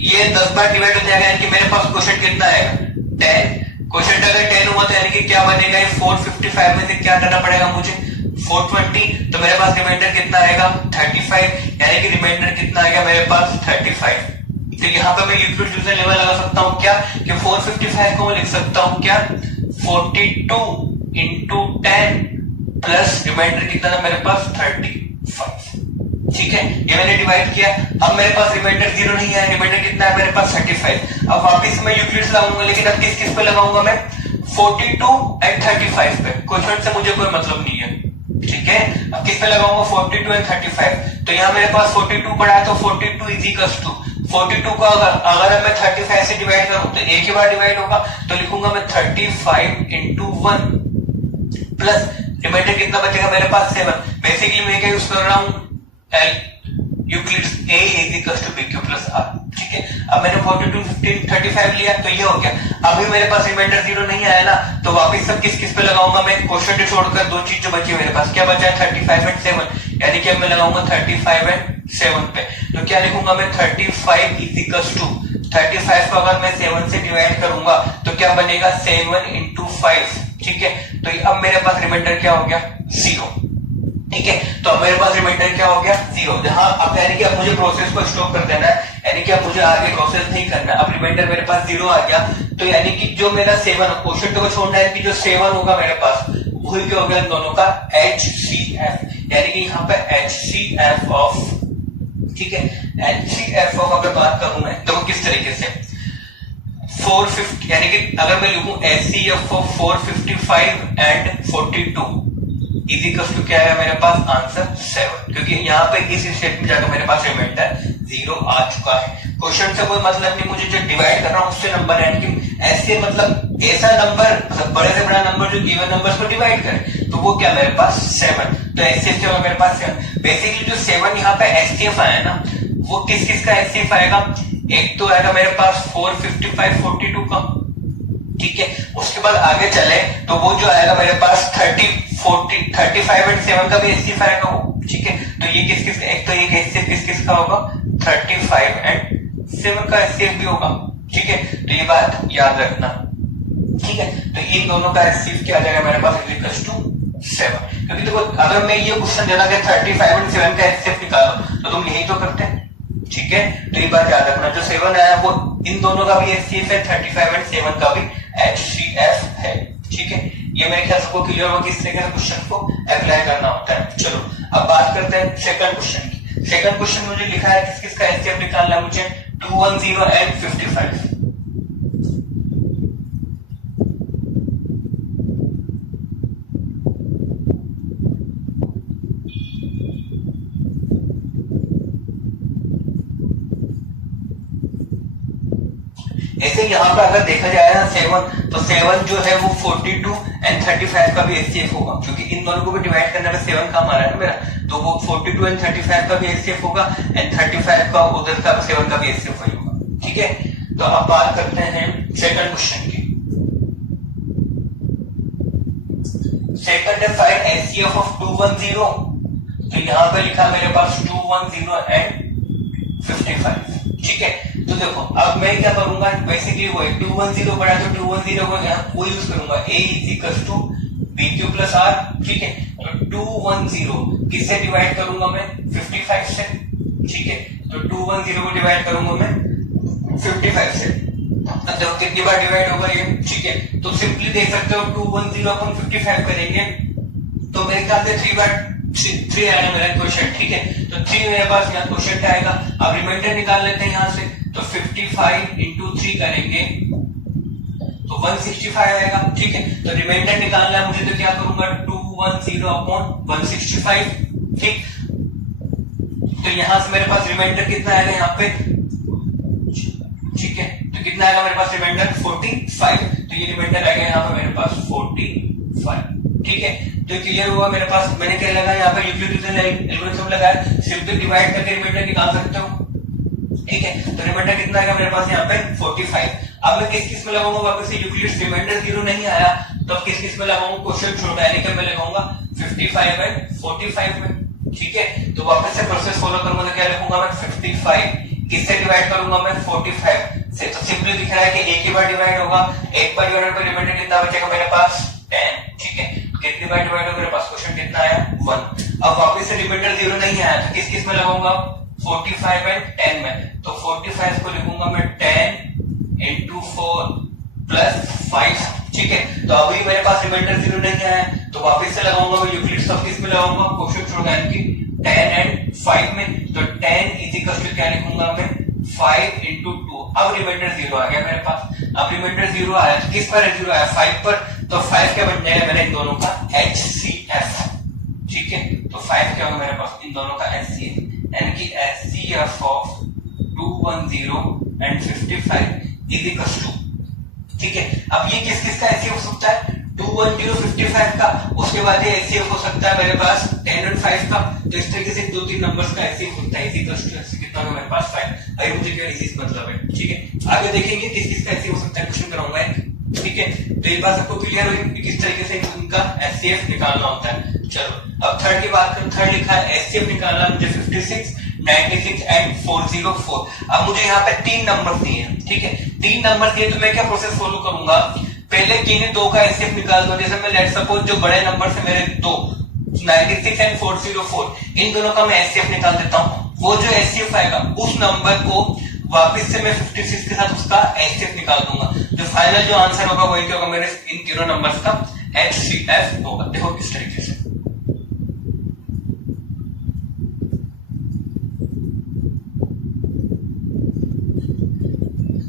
ये 10 बार डिवाइड हो जाएगा, यानी कि मेरे पास क्वेश्चन कितना आएगा, 10। क्वेश्चन अगर 10 हुआ तो यानी कि क्या बनेगा, ये 455 में से क्या करना पड़ेगा मुझे, 420। तो मेरे पास रिमाइंडर कितना आएगा, 35, यानी कि रिमाइंडर कितना आएगा मेरे पास 35। तो यहाँ पे मैं यूक्लिड डिवीजन लेमा लगा सकता हूँ क्या, कि 455 को मैं लिख सकता हूँ क्या, 42 इंटू 10 प्लस रिमाइंडर कितना था मेरे पास 35, ठीक है। ये मैंने डिवाइड किया। अब मेरे पास रिमाइंडर 0 नहीं है, रिमाइंडर कितना है मेरे पास 35। अब वापिस मैं यूक्लिड्स लगाऊंगा, लेकिन अब किस पे लगाऊंगा मैं, 42 एंड 35 पे। क्वेश्चन से मुझे कोई मतलब नहीं है, ठीक है। अब किस पे लगाऊंगा, 42 एंड 35। तो यहाँ मेरे पास 42 पड़ा है, तो 42 इज इक्वल टू 42 को अगर मैं 35 से डिवाइड करूं तो एक ही बार डिवाइड होगा, तो लिखूंगा मैं 35 इंटू 1 प्लस रिमाइंडर कितना बचेगा मेरे पास 7। बेसिकली मैं क्या यूज कर रहा हूं, Euclid's A is equal to BQ plus R, ठीक है। अब मैंने 42 15 35 लिया, तो ये हो गया। अभी मेरे पास रिमाइंडर 0 नहीं आया ना, तो वापिस सब किस पे लगाऊंगा मैं, क्वेश्चन को छोड़कर दो चीज जो बची मेरे पास, क्या बचा है 35 एंड 7, यानी कि अब मैं लगाऊंगा 35 एंड 7 पे। तो क्या लिखूंगा मैं, 35 इज इक्वल टू 35 को अगर मैं 7 से डिवाइड करूंगा तो क्या बनेगा, 7 इंटू 5, ठीक है। तो अब मेरे पास रिमाइंडर क्या हो गया, 0, ठीक है। तो अब मेरे पास रिमाइंडर क्या हो गया, 0। जहां अब यानी कि अब मुझे प्रोसेस को स्टॉप कर देना है, यानी कि अब मुझे आगे प्रोसेस नहीं करना। अब रिमाइंडर मेरे पास 0 आ गया, तो यानी कि जो मेरा 7 क्वेश्चन को छोड़ना है कि जो 7 होगा मेरे पास वही क्या हो गया दोनों का HCF, यानी कि यहाँ पे HCF ऑफ, ठीक है। HCF ऑफ अगर बात करूं मैं, देखो किस तरीके से 450, यानी कि अगर मैं लिखूं HCF of 455 and 42 is equal to क्या है मेरे पास आंसर 7, क्योंकि यहाँ पे इस स्टेट में जाकर मेरे पास रिमाइंडर 0 आ चुका है। क्वेश्चन से कोई मतलब नहीं, मुझे जो डिवाइड कर रहा हूँ उससे नंबर है, लेकिन ऐसे मतलब ऐसा नंबर, मतलब बड़े से बड़ा नंबर जो गिवन नंबर्स को डिवाइड करे, तो वो क्या मेरे पास 7। तो एचसीएफ क्या होगा मेरे पास 7। बेसिकली जो 7 यहाँ पे एचसीएफ आया ना, वो किस किस का एचसीएफ आएगा, एक तो आएगा मेरे पास 455 42 का, ठीक है। उसके बाद आगे चले तो वो जो आएगा मेरे पास 30 40 35 एंड 7 का भी एचसीएफ आएगा वो, ठीक है। तो ये किस किस, एक तो ये एचसीएफ किस किस का होगा, 35 एंड 7 का एचसीएफ भी होगा, ठीक है। तो ये बात याद रखना, ठीक है। तो इन दोनों का एचसीएफ क्या आ जाएगा मेरे पास, इक्वल्स टू 7। क्योंकि देखो अगर मैं ये क्वेश्चन देना कि 35 एंड 7 का एचसीएफ निकालो तो तुम यही तो करते हैं, ठीक है। तो ये बात याद रखना, जो 7 आया वो इन दोनों का भी एचसीएफ है, 35 एंड 7 का भी एचसीएफ है, ठीक है। ये मेरे ख्याल से क्लियर होगा किस तरीके से क्वेश्चन को अप्लाई करना होता है। चलो अब बात करते हैं सेकंड क्वेश्चन की। सेकंड क्वेश्चन मुझे लिखा है किस किस का एचसीएफ निकालना है मुझे, 210 एंड 55। ऐसे यहाँ पे अगर देखा जाए ना 7, तो 7 जो है वो 42 एंड 35 का भी एचसीएफ होगा, क्योंकि इन दोनों को भी डिवाइड करने में 7 काम आ रहा है ना मेरा, तो वो 42 एंड 35 का भी एचसीएफ होगा एंड 35 का उधर का 7 का भी एचसीएफ होगा, ठीक है। तो अब बात करते हैं सेकंड क्वेश्चन की। सेकंड है फाइंड एचसीएफ ऑफ 210, तो यहाँ पे लिखा मेरे पास 210 एंड 55, ठीक है। तो देखो अब मैं क्या करूंगा, बेसिकली वो 210 पढ़ा तो 210 को यहाँ वो यूज करूंगा, a is equal to bq plus r, ठीक है। तो 210 किससे डिवाइड करूंगा मैं, 55 से, ठीक है। तो 210 को डिवाइड करूंगा मैं 55 से, अब देखो कितनी बार डिवाइड होगा ये, ठीक है। तो सिंपली देख सकते हो 210 अपन 55 करेंगे तो मेरे ख्याल से 3 बार 3 आएगा मेरा क्वेश्चन, ठीक है। तो 3 मेरे पास यहाँ क्वेश्चन आएगा। अब रिमाइंडर निकाल लेते हैं यहाँ से, तो 55 इंटू 3 करेंगे तो 165 आएगा, ठीक है। तो रिमाइंडर निकालना है मुझे, तो क्या करूंगा 210 अपॉन 165, ठीक। तो यहां से मेरे पास रिमाइंडर कितना आएगा यहाँ पे, ठीक है। तो कितना आएगा मेरे पास रिमाइंडर 45, तो ये रिमाइंडर आएगा यहाँ पे मेरे पास 45, ठीक है। तो क्लियर हुआ मेरे पास, मैंने क्या लगा यहाँ पे यूक्लिडियन एल्गोरिथम लगाया, सिंपली डिवाइड करके रिमाइंडर निकाल सकते हो, ठीक है। तो रिमाइंडर कितना आएगा मेरे पास यहाँ पे 45। अब मैं किस किस में लगाऊंगा, वापस से यूक्लिड्स रिमाइंडर 0 नहीं आया तो अब किस किस में लगाऊंगा, क्वेश्चन छोटा यानी कि मैं लगाऊंगा 55 एंड 45 में, ठीक है। तो वापस से प्रोसेस फॉलो करूंगा, तो क्या लिखूंगा मैं 55 किससे डिवाइड करूंगा मैं 45 से, तो सिंपली दिख रहा है कि एक ही बार डिवाइड होगा, एक बार डिवाइड होकर रिमाइंडर कितना बचेगा मेरे पास 10, ठीक है। कितनी बार डिवाइड होगा मेरे पास, क्वेश्चन कितना आया 1। अब वापस से रिमाइंडर 0 नहीं आया तो किस किस में लगाऊंगा 45 एंड 10 में, तो 45 को लिखूंगा मैं 10 इंटू 4 प्लस 5, ठीक है। तो अभी मेरे पास रिमाइंडर 0 नहीं आया तो वापस से लगाऊंगा मैं यूक्लिड्स ऑफ किस में लगाऊंगा, क्वेश्चन छोड़कर यानी कि 10 एंड 5 में, तो 10 इज इक्वल टू क्या लिखूंगा मैं 5 इंटू 2। अब रिमाइंडर 0 आ गया मेरे पास, अब रिमाइंडर 0 आया तो किस पर 0 आया 5 पर, तो 5 क्या बन जाएगा मेरे इन दोनों का HCF, ठीक है। तो 5 क्या होगा मेरे पास इन दोनों का HCF, यानी कि HCF of 210 and 55 is equal to, ठीक है। अब ये किस किस का HCF हो सकता है, 210 55 का, उसके बाद ये HCF हो सकता है मेरे पास 10 और 5 का, तो इस तरीके से 2-3 नंबर्स का HCF होता है, इज इक्वल टू कितना होगा मेरे पास 5। अभी मुझे क्या इस मतलब है, ठीक है। आगे देखेंगे किस किस का HCF हो सकता है, क्वेश्चन कराऊंगा एक, ठीक है। तो ये बात सबको क्लियर होगी कि किस तरीके से इनका HCF निकालना होता है। चलो अब थर्ड की बात करें, थर्ड लिखा है HCF निकालना मुझे 56 96 एंड 404। अब मुझे यहाँ पे 3 नंबर दिए हैं, ठीक है। 3 नंबर दिए तो मैं क्या प्रोसेस फॉलो करूंगा, पहले किन्हीं 2 का HCF निकाल दो, जैसे मैं लेट सपोज जो बड़े नंबर से मेरे 2 96 एंड 404 इन दोनों का मैं HCF निकाल देता हूँ। वो जो HCF आएगा उस नंबर को वापस से मैं 56 के साथ उसका HCF निकाल दूंगा, जो फाइनल जो आंसर होगा वही क्या होगा मेरे इन तीनों नंबर्स का HCF होगा। देखो किस तरीके से,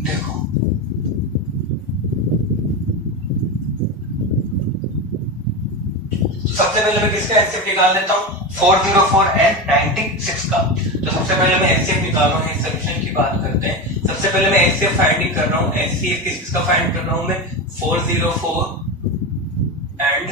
देखो सबसे पहले मैं किसका HCF निकाल लेता हूँ 404 एंड 96 का। तो सबसे पहले मैं HCF निकाल रहा हूँ, सॉल्यूशन की बात करते हैं। सबसे पहले मैं HCF फाइंडिंग कर रहा हूँ, HCF किसका फाइंड कर रहा हूँ मैं 404 एंड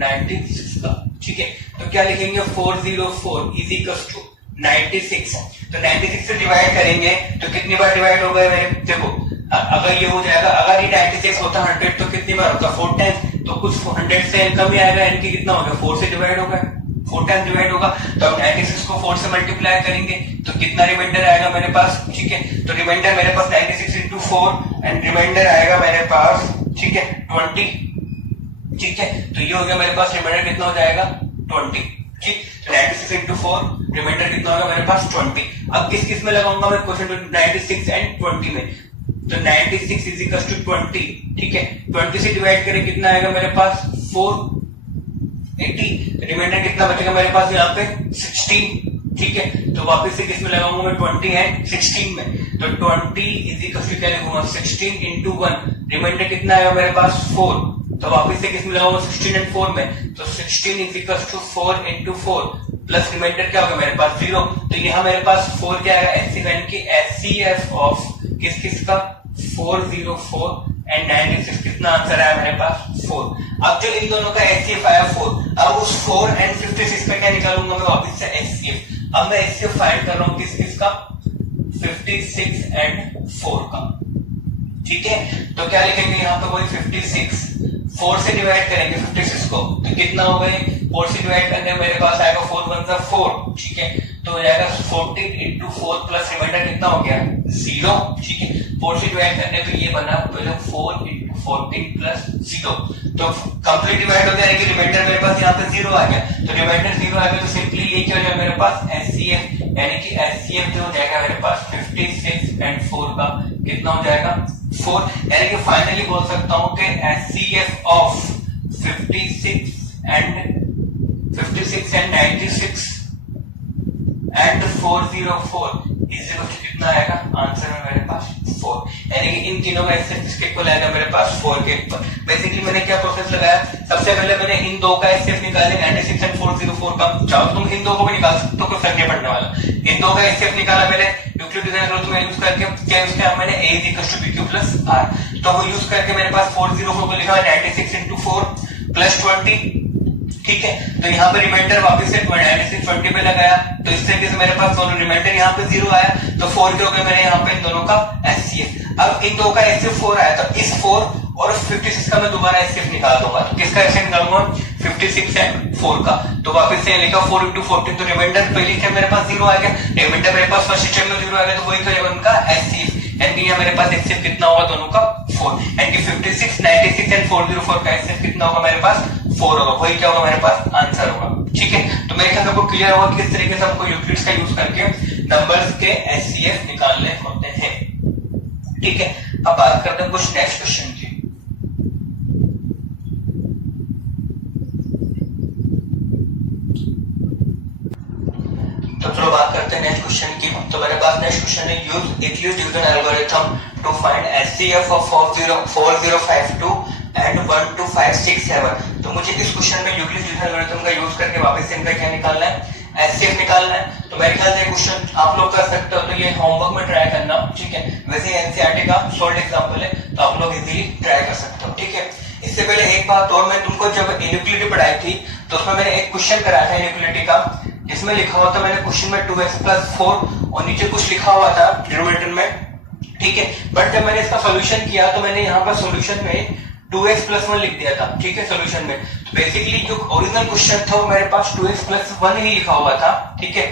96 का, ठीक है। तो क्या लिखेंगे 404 इज इक्वल टू 96 है, तो 96 से डिवाइड करेंगे तो कितनी बार डिवाइड होगा मेरे, देखो अगर ये हो जाएगा, अगर ये 96 होता 100 तो कितनी बार होता 4 टाइम्स, तो कुछ 100 से कम ही आएगा, यानी कि कितना हो गया 4 से डिवाइड होगा, 4 टाइम्स डिवाइड होगा। तो अब 96 को 4 से मल्टीप्लाई करेंगे तो कितना रिमाइंडर आएगा मेरे पास, ठीक है, तो रिमाइंडर मेरे पास 96 इंटू 4 एंड रिमाइंडर आएगा मेरे पास, ठीक है 20, ठीक है, तो ये हो गया मेरे पास रिमाइंडर कितना हो जाएगा 20, ठीक, तो 96 इंटू 4 रिमाइंडर कितना होगा मेरे पास 20। अब किस किस में लगाऊंगा मैं क्वेश्चन 96 एंड 20 में, तो 96 इज इक्वल टू 20, ठीक है, 20 से डिवाइड करें कितना आएगा मेरे पास 480, रिमाइंडर कितना बचेगा मेरे पास यहाँ पे 16, ठीक है, तो वापस से किस में लगाऊंगा मैं 20 एंड 16 में, तो 20 इज इक्वल टू क्या लिखूंगा 16 इंटू 1, रिमाइंडर कितना आएगा मेरे पास 4, तो वापस से किस में लगाऊंगा 16 एंड 4 में, तो 16 is equal to 4 into 4 plus remainder क्या होगा मेरे पास 0, तो यहाँ मेरे पास 4 क्या आएगा एचसीएफ, यानी कि एचसीएफ ऑफ किस किस का 404 एंड 96, कितना आंसर आया मेरे पास 4। अब जो इन दोनों का एचसीएफ आया 4, अब उस 4 एंड 56 का क्या निकालूंगा मैं वापस से एचसीएफ, अब मैं एचसीएफ फाइंड कर रहा हूँ किस किस का 56 एंड 4 का, ठीक है, तो क्या लिखेंगे यहाँ पे वही 56, 4 से डिवाइड करेंगे 56 को तो कितना हो गए, 4 से डिवाइड करने मेरे पास आएगा 4 1 जा 4, ठीक है, तो हो जाएगा 14 इंटू 4 प्लस रिमाइंडर कितना हो गया 0, ठीक है, 4 से डिवाइड करने पे ये बना तो 4 इंटू 14 प्लस 0, तो कंप्लीट डिवाइड हो गया, यानी कि रिमाइंडर मेरे पास यहाँ पे 0 आ गया, तो रिमाइंडर 0 आ गया तो सिंपली ये क्या हो जाएगा मेरे पास एचसीएफ, यानी कि एचसीएफ जो हो जाएगा मेरे पास 56 एंड 4 का कितना हो जाएगा 4, यानी कि फाइनली बोल सकता हूं कि HCF of 56 and 96 and 404 is equal to कितना आएगा, आंसर है मेरे पास 4, यानी कि इन तीनों का एचसीएफ किसके इक्वल आएगा मेरे पास 4 के इक्वल। बेसिकली मैंने क्या प्रोसेस लगाया, सबसे पहले मैंने इन दो का एचसीएफ निकाले 96 एंड 404 का, चाहो तुम इन दो को भी निकाल सकते हो, कोई फर्क नहीं पड़ने वाला, इन दो का एचसीएफ निकाला मैंने यूक्लिड डिवाइड रूल में यूज करके, क्या यूज किया मैंने a is equal to bq plus r, तो वो यूज करके मेरे पास 404 को लिखा 96 इंटू 4 प्लस 20, ठीक है, तो यहाँ पे रिमाइंडर वापस से 96 20 पे लगाया, तो इस तरीके से मेरे पास दोनों रिमाइंडर यहाँ पे 0 आया, तो 4 के हो गए मेरे यहाँ पे इन दोनों का एचसीएफ। अब इन दो का एचसीएफ 4 आया, तो इस 4 और 56 का मैं दोबारा एचसीएफ निकाल दूंगा, तो किसका एचसीएफ निकालूंगा 56 एंड 4 का, तो वापस से लिखा 4 इंटू 14, तो रिमाइंडर पहले क्या मेरे पास 0 आ गया, रिमाइंडर मेरे पास फर्स्ट स्टेप में 0 आ गया, तो वही तो उनका एचसीएफ, यानी कि यहाँ मेरे पास एचसीएफ कितना होगा दोनों का 4, यानी कि 56 96 एंड 404 का एचसीएफ कितना होगा मेरे पास 4 होगा, वही क्या होगा मेरे पास आंसर होगा, ठीक है, तो मेरे ख्याल से आपको क्लियर होगा किस तरीके से आपको यूक्लिड्स का यूज करके नंबर्स के एचसीएफ निकालने होते हैं, ठीक है। अब बात करते हैं कुछ नेक्स्ट क्वेश्चन की। तो चलो बात करते हैं नेक्स्ट क्वेश्चन की। तो मेरे पास नेक्स्ट क्वेश्चन है use Euclid's division algorithm to find HCF of 4052 and 12567। तो मुझे इस क्वेश्चन में यूक्लिड्स डिवीजन एल्गोरिथम का यूज करके वापस से इनका क्या निकालना है, एचसीएफ निकालना है। तो मेरे ख्याल से क्वेश्चन आप लोग कर सकते हो, तो ये होमवर्क में ट्राई करना, ठीक है, वैसे एनसीईआरटी का सोल्ड एग्जांपल है, तो आप लोग इजीली ट्राई कर सकते हो, ठीक है। इससे पहले एक बात और, मैं तुमको जब इनइक्वालिटी पढ़ाई थी तो उसमें मैंने एक क्वेश्चन कराया था इनइक्वालिटी का, जिसमें लिखा हुआ था मैंने क्वेश्चन में 2x प्लस 4 और नीचे कुछ लिखा हुआ था डिनोमिनेटर में, ठीक है, बट जब मैंने इसका सोल्यूशन किया तो मैंने यहाँ पर सोल्यूशन में 2x प्लस 1 लिख दिया था, ठीक है, सोल्यूशन में। तो बेसिकली जो ओरिजिनल क्वेश्चन था वो मेरे पास 2x प्लस 1 ही लिखा हुआ था, ठीक है,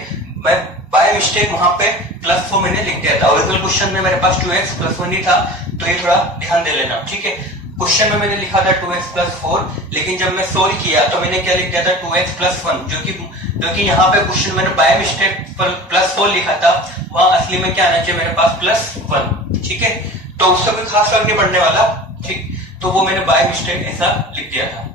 मैं बाय मिस्टेक वहां पे प्लस 4 मैंने लिख दिया था, ओरिजिनल क्वेश्चन में मेरे पास 2x प्लस 1 ही था, तो ये थोड़ा ध्यान दे लेना, ठीक है। क्वेश्चन में मैंने लिखा था 2x प्लस 4, लेकिन जब मैं सोल्व किया तो मैंने क्या लिख दिया था 2x प्लस 1, जो कि यहाँ पे क्वेश्चन मैंने बाय मिस्टेक पर प्लस 4 लिखा था, वहां असली में क्या आना चाहिए मेरे पास प्लस 1, ठीक है, तो उससे कोई खास फर्क नहीं पड़ने वाला, ठीक, तो वो मैंने बाय मिस्टेक ऐसा लिख दिया था।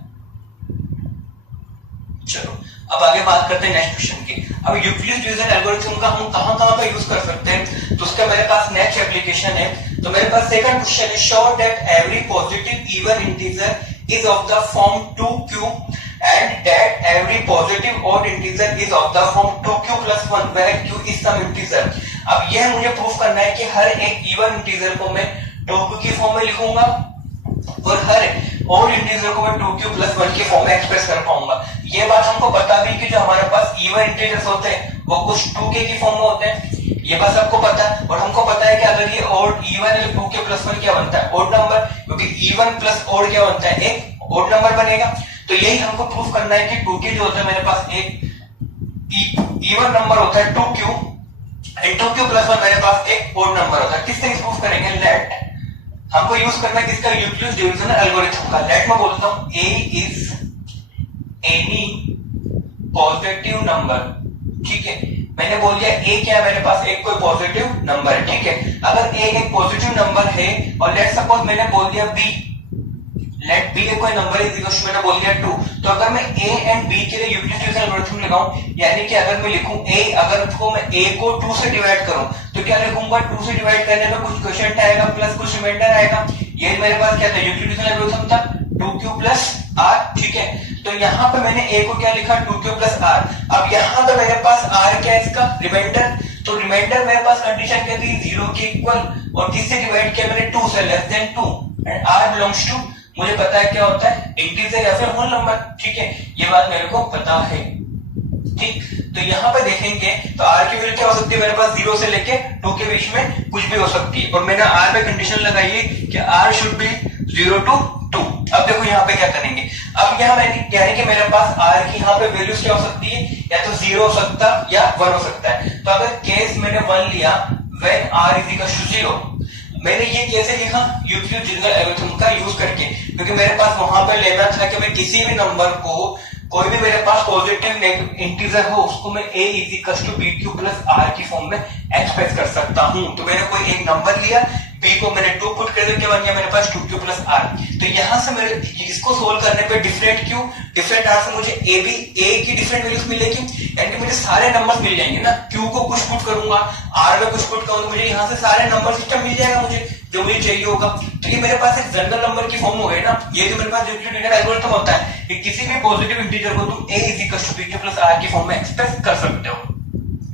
चलो अब आगे बात करते हैं नेक्स्ट क्वेश्चन की। अब यूक्लिड्स डिवीजन एल्गोरिथम का हम कहां पे यूज कर सकते हैं, तो उसका मेरे पास नेक्स्ट एप्लीकेशन है। तो मेरे पास सेकंड क्वेश्चन है, show that every positive even integer is of the form 2q and that every positive odd integer is of the form 2q plus 1 where q is some integer। अब यह मुझे प्रूफ करना है कि हर एक इवन इंटीजर को मैं 2q की फॉर्म में लिखूंगा और हर ऑड इंटीजर को मैं 2q plus 1 की फॉर्म में एक्सप्रेस कर पाऊंगा। ये बात हमको पता भी कि जो हमारे पास इवन इंटीजर्स होते हैं वो कुछ 2k की फॉर्म में होते हैं, ये बस आपको पता है। और हमको पता है कि अगर ये ओड इवन है तो 2k प्लस 1 क्या बनता है, ओड नंबर, क्योंकि इवन प्लस ओड क्या बनता है, एक ओड नंबर बनेगा। तो यही हमको प्रूफ करना है कि 2k जो होता है मेरे पास एक इवन नंबर होता है 2q, एंड 2q प्लस 1 मेरे पास एक ओड नंबर होता है। किस तरह प्रूफ करेंगे, लेट हमको यूज करना है किसका, यूक्लिड्स डिविजन एल्गोरिथम का। लेट मैं बोलता हूं a is any positive number, ठीक है। मैंने बोल दिया a क्या है मेरे पास, एक कोई पॉजिटिव नंबर है, ठीक है। अगर a एक पॉजिटिव नंबर है और लेट सपोज मैंने बोल दिया b, लेट b एक कोई नंबर है, मैंने बोल दिया 2, तो अगर मैं a एंड b के लिए यूक्लिड्स डिविजन एल्गोरिथम लगाऊं, यानी कि अगर मैं लिखूं a, अगर उसको मैं a को 2 से डिवाइड करूं तो क्या लिखूंगा, 2 से डिवाइड करने में कुछ क्वोशिएंट आएगा प्लस कुछ रिमाइंडर आएगा। ये मेरे पास क्या था, यूक्लिड्स डिविजन एल्गोरिथम था 2q प्लस r, ठीक है। तो यहाँ पे मैंने a को क्या लिखा, 2q प्लस r। अब यहाँ पे मेरे पास r क्या है, इसका रिमाइंडर, तो रिमाइंडर मेरे पास कंडीशन क्या थी, 0 के इक्वल, और किससे डिवाइड किया मैंने, 2 से, less than 2, and r belongs to, मुझे पता है क्या होता है, इंटीजर या फिर होल नंबर, ठीक है। ये बात मेरे को पता है, ठीक। तो यहाँ पे देखेंगे तो r की वैल्यू क्या हो सकती है मेरे पास, 0 से लेके 2 के बीच में कुछ भी हो सकती है, और मैंने r पे कंडीशन लगाई है कि r शुड बी 0 to 2। अब देखो यहाँ पे क्या करेंगे, अब यहाँ मैंने यानी कि मेरे पास r की यहाँ पे वैल्यूज क्या हो सकती है, या तो 0 हो सकता या 1 हो सकता है। तो अगर केस मैंने 1 लिया when r is equal to 0, मैंने ये कैसे लिखा, यूक्लिड्स डिविजन एल्गोरिथम का यूज करके, क्योंकि मेरे पास वहां पे लेना था कि मैं किसी भी नंबर को, कोई भी मेरे पास पॉजिटिव इंटीजर हो, उसको मैं a is equal to bq plus r की फॉर्म में एक्सप्रेस कर सकता हूं। तो मैंने कोई एक नंबर लिया, b को मैंने 2 पुट कर दिया, बन गया मेरे पास 2q प्लस r। तो यहां से मेरे इसको सोल्व करने पे डिफरेंट q डिफरेंट r से मुझे a की डिफरेंट वैल्यूज मिलेगी, यानी मुझे सारे नंबर्स मिल जाएंगे ना। q को कुछ पुट करूंगा, r में कुछ पुट करूंगा, मुझे यहाँ से सारे नंबर सिस्टम मिल जाएगा मुझे जो मुझे चाहिए होगा। तो ये मेरे पास एक जनरल नंबर की फॉर्म हो गई ना। ये जो मेरे पास यूक्लिड डिविजन एल्गोरिथम होता है कि किसी भी पॉजिटिव इंटीजर को तुम a is equal to bq plus r की फॉर्म में एक्सप्रेस कर सकते हो,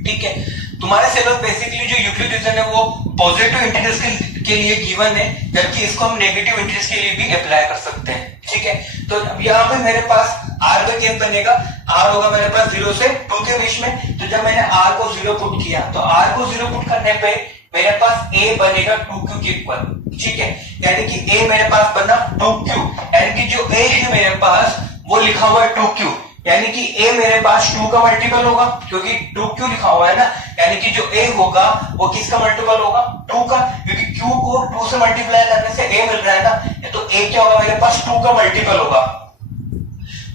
ठीक है। तुम्हारे सिलेबस बेसिकली जो यूक्लिड डिविजन है वो पॉजिटिव इंटीजर्स के लिए गिवन है, जबकि इसको हम नेगेटिव इंटीजर्स के लिए भी अप्लाई कर सकते हैं, ठीक है। तो अब यहाँ पे मेरे पास r का केस बनेगा, r होगा मेरे पास 0 से 2 के बीच में। तो जब मैंने r को 0 पुट किया, तो r को 0 पुट करने पे मेरे पास a बनेगा 2q के इक्वल, ठीक है। यानी कि a मेरे पास बना 2q, यानी कि जो a है मेरे पास वो लिखा हुआ है 2q, यानी कि a मेरे पास 2 का मल्टीपल होगा, क्योंकि 2q लिखा हुआ है ना, यानी कि जो a होगा वो किसका मल्टीपल होगा, 2 का, क्योंकि q को 2 से मल्टीप्लाई करने से a मिल रहा है ना, तो a क्या होगा मेरे पास 2 का मल्टीपल होगा।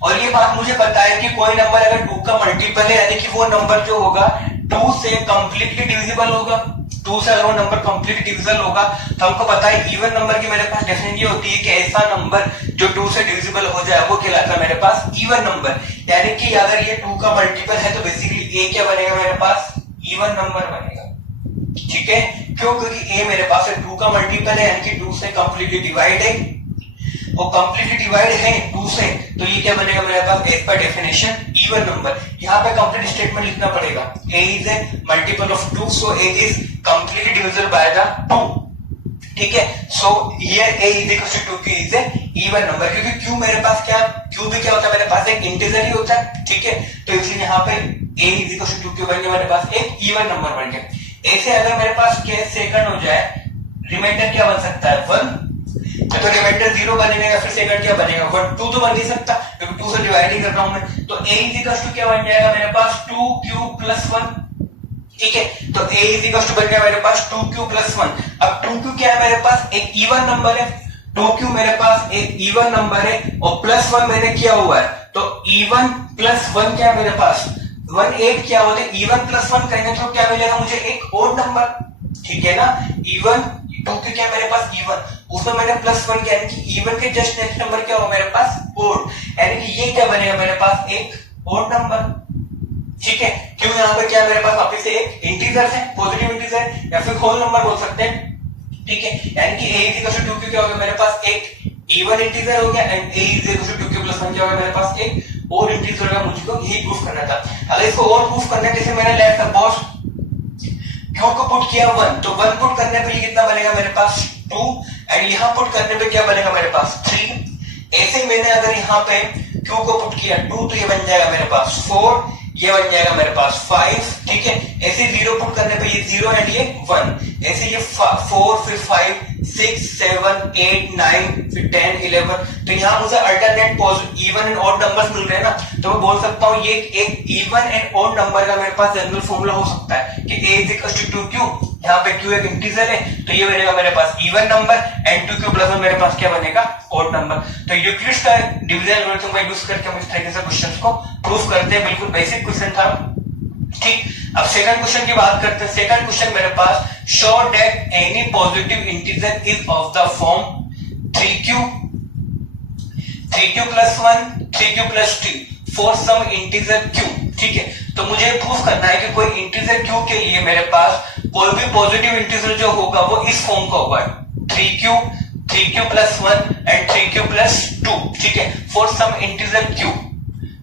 और ये बात मुझे पता है कि कोई नंबर अगर 2 का मल्टीपल है, यानी कि वो नंबर जो होगा 2 से कंप्लीटली डिविजिबल होगा। 2 से अगर वो नंबर कंप्लीटली डिविजिबल होगा, तो हमको पता है इवन नंबर की मेरे पास डेफिनेशन ये होती है कि ऐसा नंबर जो 2 से डिविजिबल हो जाए वो कहलाता है मेरे पास इवन नंबर। यानी कि अगर ये 2 का मल्टीपल है तो बेसिकली a क्या बनेगा मेरे पास, इवन नंबर बनेगा, ठीक है। क्यों, क्योंकि a मेरे पास 2 का मल्टीपल है, यानी कि 2 से कंप्लीटली डिवाइड है, वो कंप्लीटली डिवाइड है 2 से, तो ये क्या बनेगा मेरे पास एज पर डेफिनेशन इवन नंबर। यहाँ पे कंप्लीट स्टेटमेंट लिखना पड़ेगा, a is a multiple of 2, so a is completely divisible by the 2, ठीक है। So here a is equal to 2q is a even number, क्योंकि q मेरे पास क्या, q भी क्या होता है मेरे पास एक इंटीजर ही होता है, ठीक है। तो इसलिए यहाँ पे a is equal to 2q बन गया मेरे पास एक इवन नंबर बन गया। ऐसे अगर मेरे पास केस सेकंड हो जाए, रिमाइंडर क्या बन सकता है 1, तो रिमाइंडर 0 बनेगा, या फिर सेकंड क्या बनेगा 1, 2 तो बन नहीं सकता क्योंकि 2 से डिवाइड ही कर रहा हूं मैं। तो a इज इक्वल टू क्या बन जाएगा मेरे पास 2q प्लस 1, ठीक है। तो a इज इक्वल टू बन गया मेरे पास 2q प्लस 1। अब 2q क्या है मेरे पास एक इवन नंबर है, 2q मेरे पास एक इवन नंबर है, और प्लस 1 मैंने किया हुआ है, तो इवन प्लस 1 क्या है मेरे पास 1 8 क्या होते हैं, इवन प्लस 1 करेंगे तो क्या मिलेगा मुझे एक ओड नंबर, ठीक है ना। इवन 2q क्या मेरे पास इवन, उसमें मैंने प्लस 1 किया, यानी कि इवन के जस्ट नेक्स्ट नंबर क्या होगा मेरे पास ओड, यानी कि ये क्या बनेगा मेरे पास एक ओड नंबर, ठीक है। क्यों, यहाँ पे क्या मेरे पास वापस से एक इंटीजर है, पॉजिटिव इंटीजर या फिर होल नंबर बोल सकते हैं, ठीक है। यानी कि a is equal to 2q क्या होगा मेरे पास एक इवन इंटीजर हो गया, and a is equal to 2q plus 1 क्या होगा मेरे पास एक और इंटीजर होगा। मुझको यही प्रूफ करना था। अगर इसको और प्रूफ करना है, जैसे मैंने लेट सपोज q को पुट किया 1, तो 1 पुट करने पे कितना बनेगा मेरे पास 2, एंड यहाँ पुट करने पे क्या बनेगा मेरे पास 3। ऐसे मैंने अगर यहाँ पे q को पुट किया 2, तो ये बन जाएगा मेरे पास 4, ये बन जाएगा मेरे पास 5, ठीक है। ऐसे 0 पुट करने पे ये 0 एंड ये 1, ऐसे ये 4, फिर 5, 6, 7, 8, 9, फिर 10, 11। तो यहाँ मुझे alternate even and odd numbers मिल रहे हैं ना, तो मैं बोल सकता हूँ ये एक इवन एंड ऑड नंबर का मेरे पास जनरल फॉर्मूला हो सकता है कि a is equal to 2q। यहाँ पे q एक इंटीजर है, तो ये बनेगा मेरे पास even number, and 2q plus 1 मेरे पास क्या बनेगा, ऑड नंबर। तो यूक्लिड्स का डिवीजन एल्गोरिथम का यूज करके हम इस तरीके से क्वेश्चंस को प्रूफ करते हैं। बिल्कुल बेसिक क्वेश्चन था, ठीक। अब सेकंड क्वेश्चन की बात करते हैं। सेकंड क्वेश्चन मेरे पास, show that any positive integer is of the form 3q plus 1, 3q plus 2 for some integer q, ठीक है। तो मुझे प्रूफ करना है कि कोई इंटीजर q के लिए मेरे पास कोई भी पॉजिटिव इंटीजर जो होगा वो इस फॉर्म का होगा, 3q plus 1 and 3q plus 2, ठीक है, फॉर सम इंटीजर q।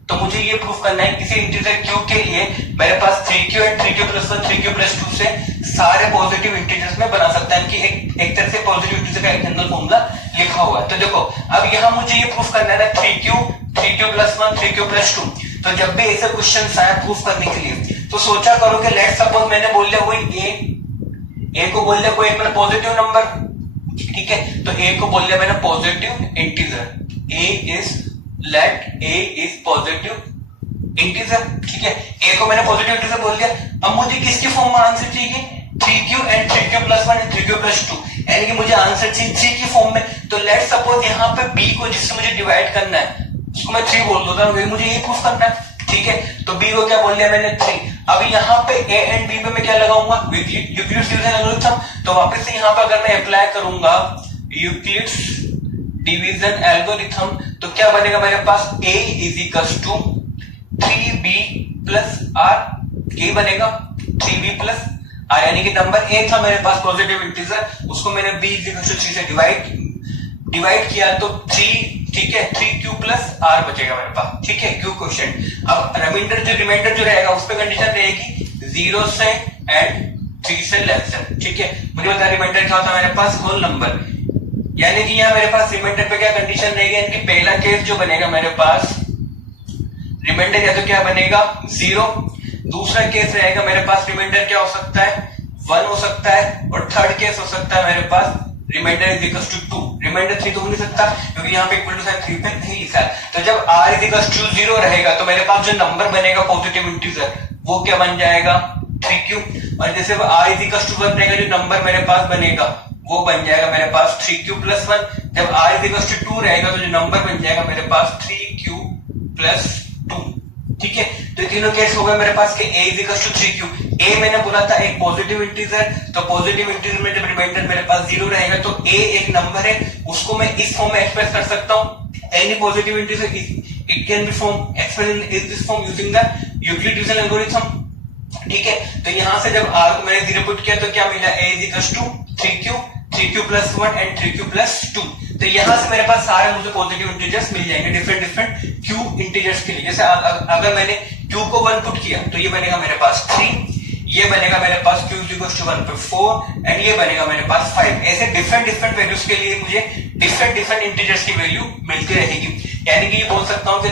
तो मुझे ये प्रूफ करना है किसी इंटीजर q के लिए मेरे पास 3q and 3q plus 1, 3q plus 2 से सारे पॉजिटिव इंटीजर्स में बना सकता है कि एक तरह से पॉजिटिव इंटीजर का एक जनरल फॉर्मूला लिखा हुआ है। तो देखो अब यहाँ मुझे ये प्रूफ करना है 3q प्लस 1, 3q प्लस 2। तो जब भी ऐसे क्वेश्चन आए प्रूफ करने के लिए तो सोचा करो कि लेट सपोज मैंने बोल दिया कोई a को बोल दिया कोई एक मैंने पॉजिटिव नंबर, ठीक है। तो a को बोल दिया मैंने positive integer, let a is positive integer, ठीक है। a को मैंने पॉजिटिव इंटीजर बोल दिया। अब मुझे किसकी फॉर्म में आंसर चाहिए, 3q and 3q plus 1 and 3q plus 2, यानी कि मुझे आंसर चाहिए 3 की फॉर्म में। तो लेट सपोज यहाँ पे b को जिससे मुझे डिवाइड करना है उसको मैं 3 बोल देता हूँ, मुझे ये प्रूफ करना है, ठीक है। तो b को क्या बोल दिया मैंने 3। अब यहाँ पे a एंड b पे मैं क्या लगाऊंगा, यूक्लिड्स डिवीजन एल्गोरिथम। तो वापस से यहाँ पे अगर मैं अप्लाई करूंगा यूक्लिड्स डिवीजन एल्गोरिथम तो क्या बनेगा मेरे पास, a is equal to 3b plus r, यही बनेगा 3b प्लस r, यानी कि नंबर a था मेरे पास पॉजिटिव इंटीजर, उसको मैंने b इज इक्वल टू 3 से डिवाइड किया तो 3, ठीक है, 3q प्लस r बचेगा मेरे पास, ठीक है, q क्वेश्चन। अब रिमाइंडर जो रहेगा उस पर कंडीशन रहेगी 0 से एंड 3 से लेस देन, ठीक है। मुझे बता रिमाइंडर क्या होता है मेरे पास, होल नंबर, यानी कि यहाँ मेरे पास रिमाइंडर पे क्या कंडीशन रहेगी, यानी कि पहला केस जो बनेगा मेरे पास रिमाइंडर या तो क्या बनेगा 0, दूसरा केस रहेगा मेरे पास रिमाइंडर क्या हो सकता है 1 हो सकता है, और थर्ड केस हो सकता है मेरे पास remainder is equal to 2। Remainder 3 तो हो नहीं सकता क्योंकि यहाँ पे इक्वल टू साइन 3 पे नहीं लिखा है। तो जब r इज इक्वल टू 0 रहेगा तो मेरे पास जो नंबर बनेगा पॉजिटिव इंटीजर वो क्या बन जाएगा 3q, और जैसे r इज इक्वल टू 1 रहेगा जो नंबर मेरे पास बनेगा वो बन जाएगा मेरे पास 3q प्लस 1। जब r इज इक्वल टू 2 रहेगा तो जो नंबर बन जाएगा मेरे पास 3q प्लस 2, ठीक है। तो तीनों केस हो गए मेरे पास कि a is equal to 3q। a मैंने बोला था एक पॉजिटिव इंटीजर, तो पॉजिटिव इंटीजर में जब रिमाइंडर मेरे पास 0 रहेगा तो a एक नंबर है, उसको मैं इस फॉर्म में एक्सप्रेस कर सकता हूं, any positive integer it can be form express in this form using the Euclid division algorithm, ठीक है। तो यहां से जब r को मैंने 0 पुट किया तो क्या मिला, a is equal to 3q plus 1 and 3q plus 2। तो यहां से मेरे पास सारे मुझे पॉजिटिव इंटीजर्स मिल जाएंगे डिफरेंट q इंटीजर्स के लिए। जैसे अगर मैंने q को 1 पुट किया तो ये बनेगा मेरे पास 3, ये बनेगा मेरे पास q इज इक्वल टू 1 पे 4 एंड ये बनेगा मेरे पास 5। ऐसे डिफरेंट वैल्यूज के लिए मुझे डिफरेंट इंटीजर्स की वैल्यू मिलती रहेगी, यानी कि ये बोल सकता हूं कि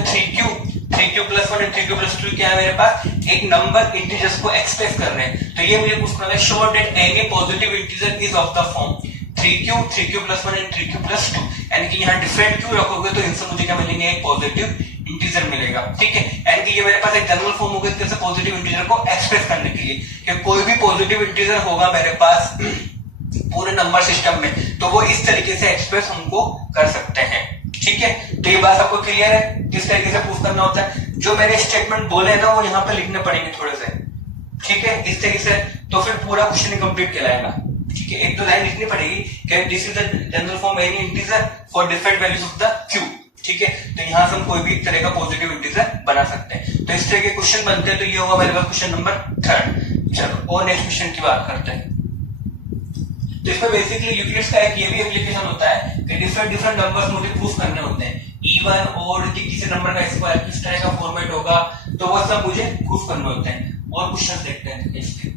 3q plus 1 and 3q plus 2 क्या है मेरे पास, एक नंबर इंटीजर्स को एक्सप्रेस कर रहे हैं। तो ये मुझे पूछ करना है, show that any positive integer is of the form 3q plus 1 and 3q plus 2, यानी कि यहाँ डिफरेंट q रखोगे तो इनसे मुझे क्या मिलेंगे, एक पॉजिटिव इंटीजर मिलेगा, ठीक है। यानी कि ये मेरे पास एक जनरल फॉर्म होगा कैसे पॉजिटिव इंटीजर को एक्सप्रेस करने के लिए, कि कोई भी पॉजिटिव इंटीजर होगा मेरे पास पूरे नंबर सिस्टम में तो वो इस तरीके से एक्सप्रेस हमको कर सकते हैं, ठीक है। तो ये बात आपको क्लियर है किस तरीके से प्रूफ करना होता है। जो मैंने स्टेटमेंट बोले ना वो यहाँ पे लिखने पड़ेंगे थोड़े से, ठीक है, इस तरीके से, तो फिर पूरा क्वेश्चन कंप्लीट कहलाएगा, ठीक है। एक तो लाइन लिखनी पड़ेगी कि this is the general form any integer for different values of the q, ठीक है। तो यहाँ से हम कोई भी तरह का पॉजिटिव इंटीजर बना सकते हैं। तो इस तरह के क्वेश्चन बनते हैं। तो ये होगा मेरे पास क्वेश्चन नंबर 3। चलो और नेक्स्ट क्वेश्चन की बात करते हैं। तो इसमें बेसिकली यूक्लिड्स का एक ये भी एप्लीकेशन होता है कि डिफरेंट नंबर्स मुझे प्रूफ करने होते हैं, इवन और किसी नंबर का स्क्वायर किस तरह का फॉर्मेट होगा, तो वो सब मुझे प्रूफ करने होते हैं। और क्वेश्चन देखते हैं इसके।